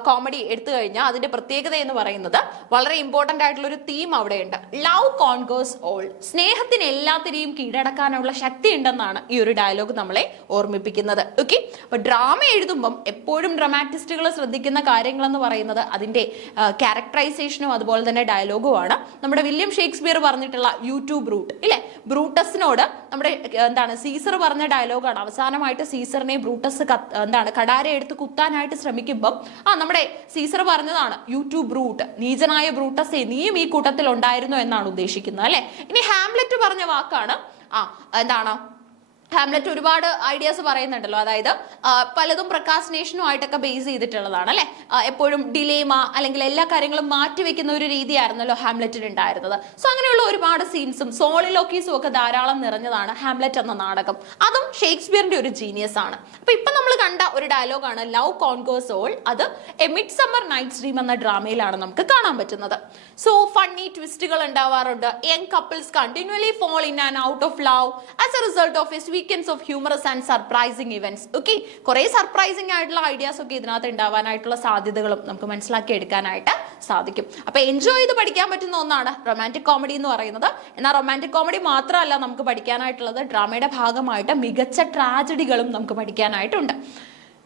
കോമഡി എടുത്തു കഴിഞ്ഞാൽ അതിന്റെ പ്രത്യേകത എന്ന് പറയുന്നത് വളരെ ഇമ്പോർട്ടന്റ് ആയിട്ടുള്ള ഒരു തീം അവിടെയുണ്ട്. Love conquers all. സ്നേഹത്തിന് എല്ലാത്തിനെയും കീഴടക്കാനുള്ള ശക്തി ഉണ്ടെന്നാണ് ഈ ഒരു ഡയലോഗ് നമ്മളെ ഓർമ്മിപ്പിക്കുന്നത്. ഓക്കെ, അപ്പൊ ഡ്രാമ എഴുതുമ്പം എപ്പോഴും ഡ്രമാറ്റിസ്റ്റുകൾ ശ്രദ്ധിക്കുന്ന കാര്യങ്ങൾ എന്ന് പറയുന്നത് അതിന്റെ ക്യാരക്ടറൈസേഷനും അതുപോലെ തന്നെ ഡയലോഗുമാണ്. നമ്മുടെ വില്യം ഷേക്സ്പിയർ പറഞ്ഞിട്ടുള്ള യൂട്യൂബ് ബ്രൂട്ട് ഇല്ലേ, ബ്രൂട്ടസിനോട് നമ്മുടെ സീസർ പറഞ്ഞ ഡയലോഗാണ്. അവസാനമായിട്ട് സീസറിനെ ബ്രൂട്ടസ് കടാര എടുത്ത് കുത്താനായിട്ട് ശ്രമിക്കുമ്പം നമ്മുടെ സീസർ പറഞ്ഞതാണ് യൂട്യൂബ് ബ്രൂട്ട്, നീചനായ ബ്രൂട്ടസേ നീയും ഈ കൂട്ടത്തിൽ ഉണ്ടായിരുന്നു എന്നാണ് ഉദ്ദേശിക്കുന്നത് അല്ലെ. ഇനി ഹാംലെറ്റ് പറഞ്ഞ വാക്കാണ് ഹാംലെറ്റ് ഒരുപാട് ഐഡിയാസ് പറയുന്നുണ്ടല്ലോ, അതായത് പലതും പ്രൊക്രാസ്റ്റിനേഷനും ആയിട്ടൊക്കെ ബേസ് ചെയ്തിട്ടുള്ളതാണ് അല്ലെ. എപ്പോഴും ഡിലേമ അല്ലെങ്കിൽ എല്ലാ കാര്യങ്ങളും മാറ്റിവെക്കുന്ന ഒരു രീതിയായിരുന്നല്ലോ ഹാംലെറ്റിന് ഉണ്ടായിരുന്നത്. സോ അങ്ങനെയുള്ള ഒരുപാട് സീൻസും സോളിലോക്കീസും ഒക്കെ ധാരാളം നിറഞ്ഞതാണ് ഹാംലെറ്റ് എന്ന നാടകം. അതും ഷേക്സ്പിയറിന്റെ ഒരു ജീനിയസ് ആണ്. അപ്പൊ ഇപ്പൊ നമ്മൾ കണ്ട ഒരു ഡയലോഗാണ് ലവ് കോൺകേഴ്സ് ഓൾ. അത് a midsummer night's dream എന്ന ഡ്രാമയിലാണ് നമുക്ക് കാണാൻ പറ്റുന്നത്. സോ ഫണ്ണി ട്വിസ്റ്റുകൾ ഉണ്ടാവാറുണ്ട്. Young couples continually fall in and out of love as a result of a weekends of humorous and surprising events. Okay, കുറേ സർപ്രൈസിംഗ് ആയിട്ടുള്ള ഐഡിയാസ് ഒക്കെ ഇതിനകത്ത് ഉണ്ടാവാനായിട്ടുള്ള സാധ്യതകളും നമുക്ക് മനസ്സിലാക്കി എടുക്കാനായിട്ട് സാധിക്കും. അപ്പൊ എൻജോയ് ചെയ്ത് പഠിക്കാൻ പറ്റുന്ന ഒന്നാണ് റൊമാൻറ്റിക് കോമഡി എന്ന് പറയുന്നത്. എന്നാൽ റൊമാൻറ്റിക് കോമഡി മാത്രമല്ല നമുക്ക് പഠിക്കാനായിട്ടുള്ളത്, ഡ്രാമയുടെ ഭാഗമായിട്ട് മികച്ച ട്രാജഡികളും നമുക്ക് പഠിക്കാനായിട്ടുണ്ട്.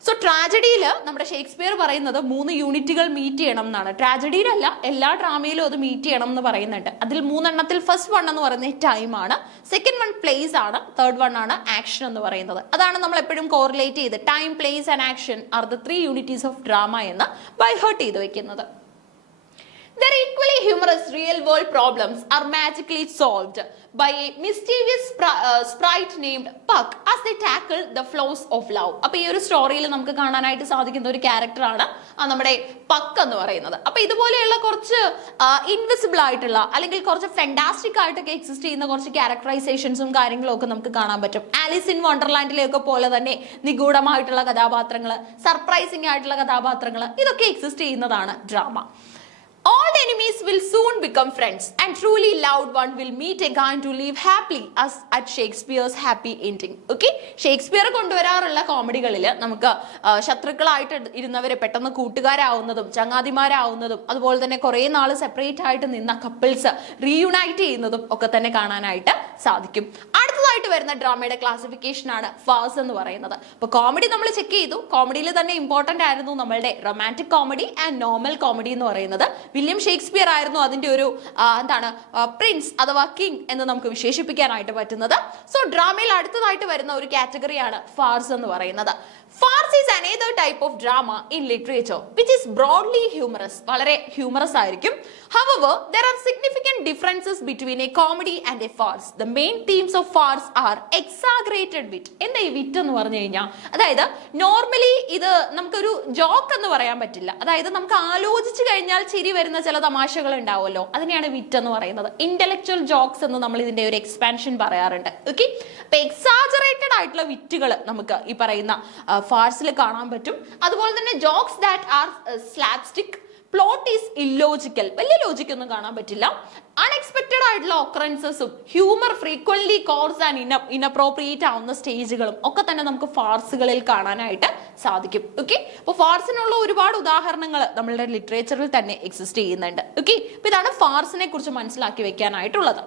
സോ ട്രാജഡിയിൽ നമ്മുടെ ഷേക്സ്പിയർ പറയുന്നത് 3 യൂണിറ്റുകൾ മീറ്റ് ചെയ്യണം എന്നാണ്. ട്രാജഡിയിലല്ല, എല്ലാ ഡ്രാമയിലും അത് മീറ്റ് ചെയ്യണം എന്ന് പറയുന്നുണ്ട്. അതിൽ 3 എണ്ണത്തിൽ ഫസ്റ്റ് വൺ എന്ന് പറയുന്നത് ടൈമാണ്, സെക്കൻഡ് വൺ പ്ലേസ് ആണ്, തേർഡ് വൺ ആണ് ആക്ഷൻ എന്ന് പറയുന്നത്. അതാണ് നമ്മൾ എപ്പോഴും കോറിലേറ്റ് ചെയ്ത് time, place and action are the 3 unities of drama എന്ന് ബൈ ഹേർട്ട് ചെയ്ത് വെക്കുന്നത്. Their equally humorous real-world problems are magically solved by a mischievous sprite named Puck as they tackle the flaws of love. അപ്പോൾ ഈ ഒരു സ്റ്റോറിയിൽ നമുക്ക് കാണാനായിട്ട് സാധിക്കുന്ന ഒരു ക്യാരക്ടറാണ് നമ്മുടെ പക്ക് എന്ന് പറയുന്നത്. അപ്പോൾ ഇതുപോലെയുള്ള കുറച്ച് ഇൻവിസിബിൾ ആയിട്ടുള്ള അല്ലെങ്കിൽ കുറച്ച് ഫെന്റാസ്റ്റിക് ആയിട്ടൊക്കെ എക്സിസ്റ്റ് ചെയ്യുന്ന കുറച്ച് ക്യാരക്ടറൈസേഷൻസും കാര്യങ്ങളും ഒക്കെ നമുക്ക് കാണാൻ പറ്റും. ആലീസ് ഇൻ വണ്ടർലാൻഡിലെയൊക്കെ പോലെ തന്നെ നിഗൂഢമായിട്ടുള്ള കഥാപാത്രങ്ങൾ, സർപ്രൈസിംഗ് ആയിട്ടുള്ള കഥാപാത്രങ്ങൾ, ഇതൊക്കെ എക്സിസ്റ്റ് ചെയ്യുന്നതാണ് drama. All the enemies will soon become friends and truly loved one will meet again to live happily as at Shakespeare's happy ending. Okay, Shakespeare കൊണ്ടുവരാറുള്ള കോമഡികളിൽ നമുക്ക് ശത്രുക്കളായിട്ട് ഇരുന്നവരെ പെട്ടെന്ന് കൂട്ടുകാരാവുന്നതും ചങ്ങാതിമാരാവുന്നതും അതുപോലെ തന്നെ കുറെ നാൾ സെപ്പറേറ്റ് ആയിട്ട് നിന്ന കപ്പിൾസ് റീയുണൈറ്റ് ചെയ്യുന്നതും ഒക്കെ തന്നെ കാണാനായിട്ട് സാധിക്കും. അടുത്തതായിട്ട് വരുന്ന ഡ്രാമയുടെ ക്ലാസിഫിക്കേഷൻ ആണ് ഫാർസ് എന്ന് പറയുന്നത്. അപ്പൊ കോമഡി നമ്മൾ ചെക്ക് ചെയ്തു. കോമഡിയിൽ തന്നെ ഇമ്പോർട്ടന്റ് ആയിരുന്നു നമ്മളുടെ romantic comedy and normal comedy എന്ന് പറയുന്നത്. വില്യം ഷേക്സ്പിയർ ആയിരുന്നു അതിന്റെ ഒരു പ്രിൻസ് അഥവാ കിങ് എന്ന് നമുക്ക് വിശേഷിപ്പിക്കാനായിട്ട് പറ്റുന്നത്. സോ ഡ്രാമയിൽ അടുത്തതായിട്ട് വരുന്ന ഒരു കാറ്റഗറിയാണ് ഫാർസ് എന്ന് പറയുന്നത്. Farce is another type of drama in literature which is broadly humorous. വളരെ ഹ്യൂമറസ് ആയിരിക്കും. However, there are significant differences between a comedy and a farce. The main themes of farce are exaggerated wit. എന്താ ഈ വിറ്റ് എന്ന് പറഞ്ഞു കഴിഞ്ഞാൽ, അതായത് നോർമലി ഇത് നമുക്കൊരു ജോക്ക് എന്ന് പറയാൻ പറ്റില്ല. അതായത് നമുക്ക് ആലോചിച്ച് കഴിഞ്ഞാൽ ചിരി വരുന്ന ചില തമാശകൾ ഉണ്ടാവുമല്ലോ, അതിനെയാണ് വിറ്റ് എന്ന് പറയുന്നത്. ഇന്റലക്ച്വൽ ജോക്സ് എന്ന് നമ്മൾ ഇതിന്റെ ഒരു എക്സ്പാൻഷൻ പറയാറുണ്ട്. ഓക്കെ, അപ്പൊ എക്സാജറേറ്റഡ് ആയിട്ടുള്ള വിറ്റുകൾ നമുക്ക് ഈ പറയുന്ന ഫാർസിൽ കാണാൻ പറ്റും. അതുപോലെ തന്നെ jokes that are slapstick, plot is illogical, വലിയ ലോജിക് ഒന്നും കാണാൻ പറ്റില്ല. അൺഎക്സ്പെക്റ്റഡ് ആയിട്ടുള്ള ഒക്കറൻസസും humour frequently coarse and inappropriate ആവുന്ന സ്റ്റേജുകളും ഒക്കെ തന്നെ നമുക്ക് ഫാർസുകളിൽ കാണാനായിട്ട് സാധിക്കും. ഓക്കെ, അപ്പൊ ഫാർസിനുള്ള ഒരുപാട് ഉദാഹരണങ്ങൾ നമ്മളുടെ ലിറ്ററേച്ചറിൽ തന്നെ എക്സിസ്റ്റ് ചെയ്യുന്നുണ്ട്. ഓക്കെ, അപ്പൊ ഇതാണ് ഫാർസിനെ കുറിച്ച് മനസ്സിലാക്കി വെക്കാനായിട്ടുള്ളത്.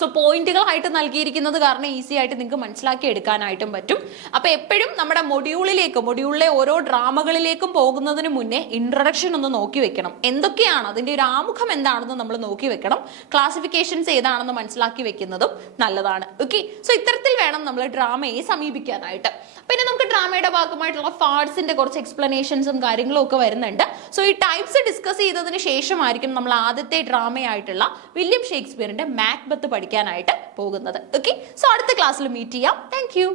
സോ പോയിന്റുകളായിട്ട് നൽകിയിരിക്കുന്നത് കാരണം ഈസി ആയിട്ട് നിങ്ങൾക്ക് മനസ്സിലാക്കി എടുക്കാനായിട്ടും പറ്റും. അപ്പൊ എപ്പോഴും നമ്മുടെ മൊഡ്യൂളിലെ ഓരോ ഡ്രാമകളിലേക്കും പോകുന്നതിന് മുന്നേ ഇൻട്രൊഡക്ഷൻ ഒന്ന് നോക്കി വെക്കണം. എന്തൊക്കെയാണ് അതിന്റെ ഒരു ആമുഖം എന്താണെന്ന് നമ്മൾ നോക്കി വെക്കണം. ക്ലാസിഫിക്കേഷൻസ് ഏതാണെന്ന് മനസ്സിലാക്കി വെക്കുന്നതും നല്ലതാണ്. ഓക്കെ, സോ ഇത്തരത്തിൽ വേണം നമ്മൾ ഡ്രാമയെ സമീപിക്കാനായിട്ട്. പിന്നെ നമുക്ക് ഡ്രാമയുടെ ഭാഗമായിട്ടുള്ള ഫാർസിന്റെ കുറച്ച് എക്സ്പ്ലനേഷൻസും കാര്യങ്ങളും ഒക്കെ വരുന്നുണ്ട്. സോ ഈ ടൈപ്സ് ഡിസ്കസ് ചെയ്തതിന് ശേഷമായിരിക്കും നമ്മൾ ആദ്യത്തെ ഡ്രാമയായിട്ടുള്ള വില്യം ഷേക്സ്പിയറിന്റെ മാക്ബത്ത് പഠിക്കാനായിട്ട് പോകുന്നത്. ഓക്കെ, സോ അടുത്ത ക്ലാസ്സിൽ മീറ്റ് ചെയ്യാം. Thank you.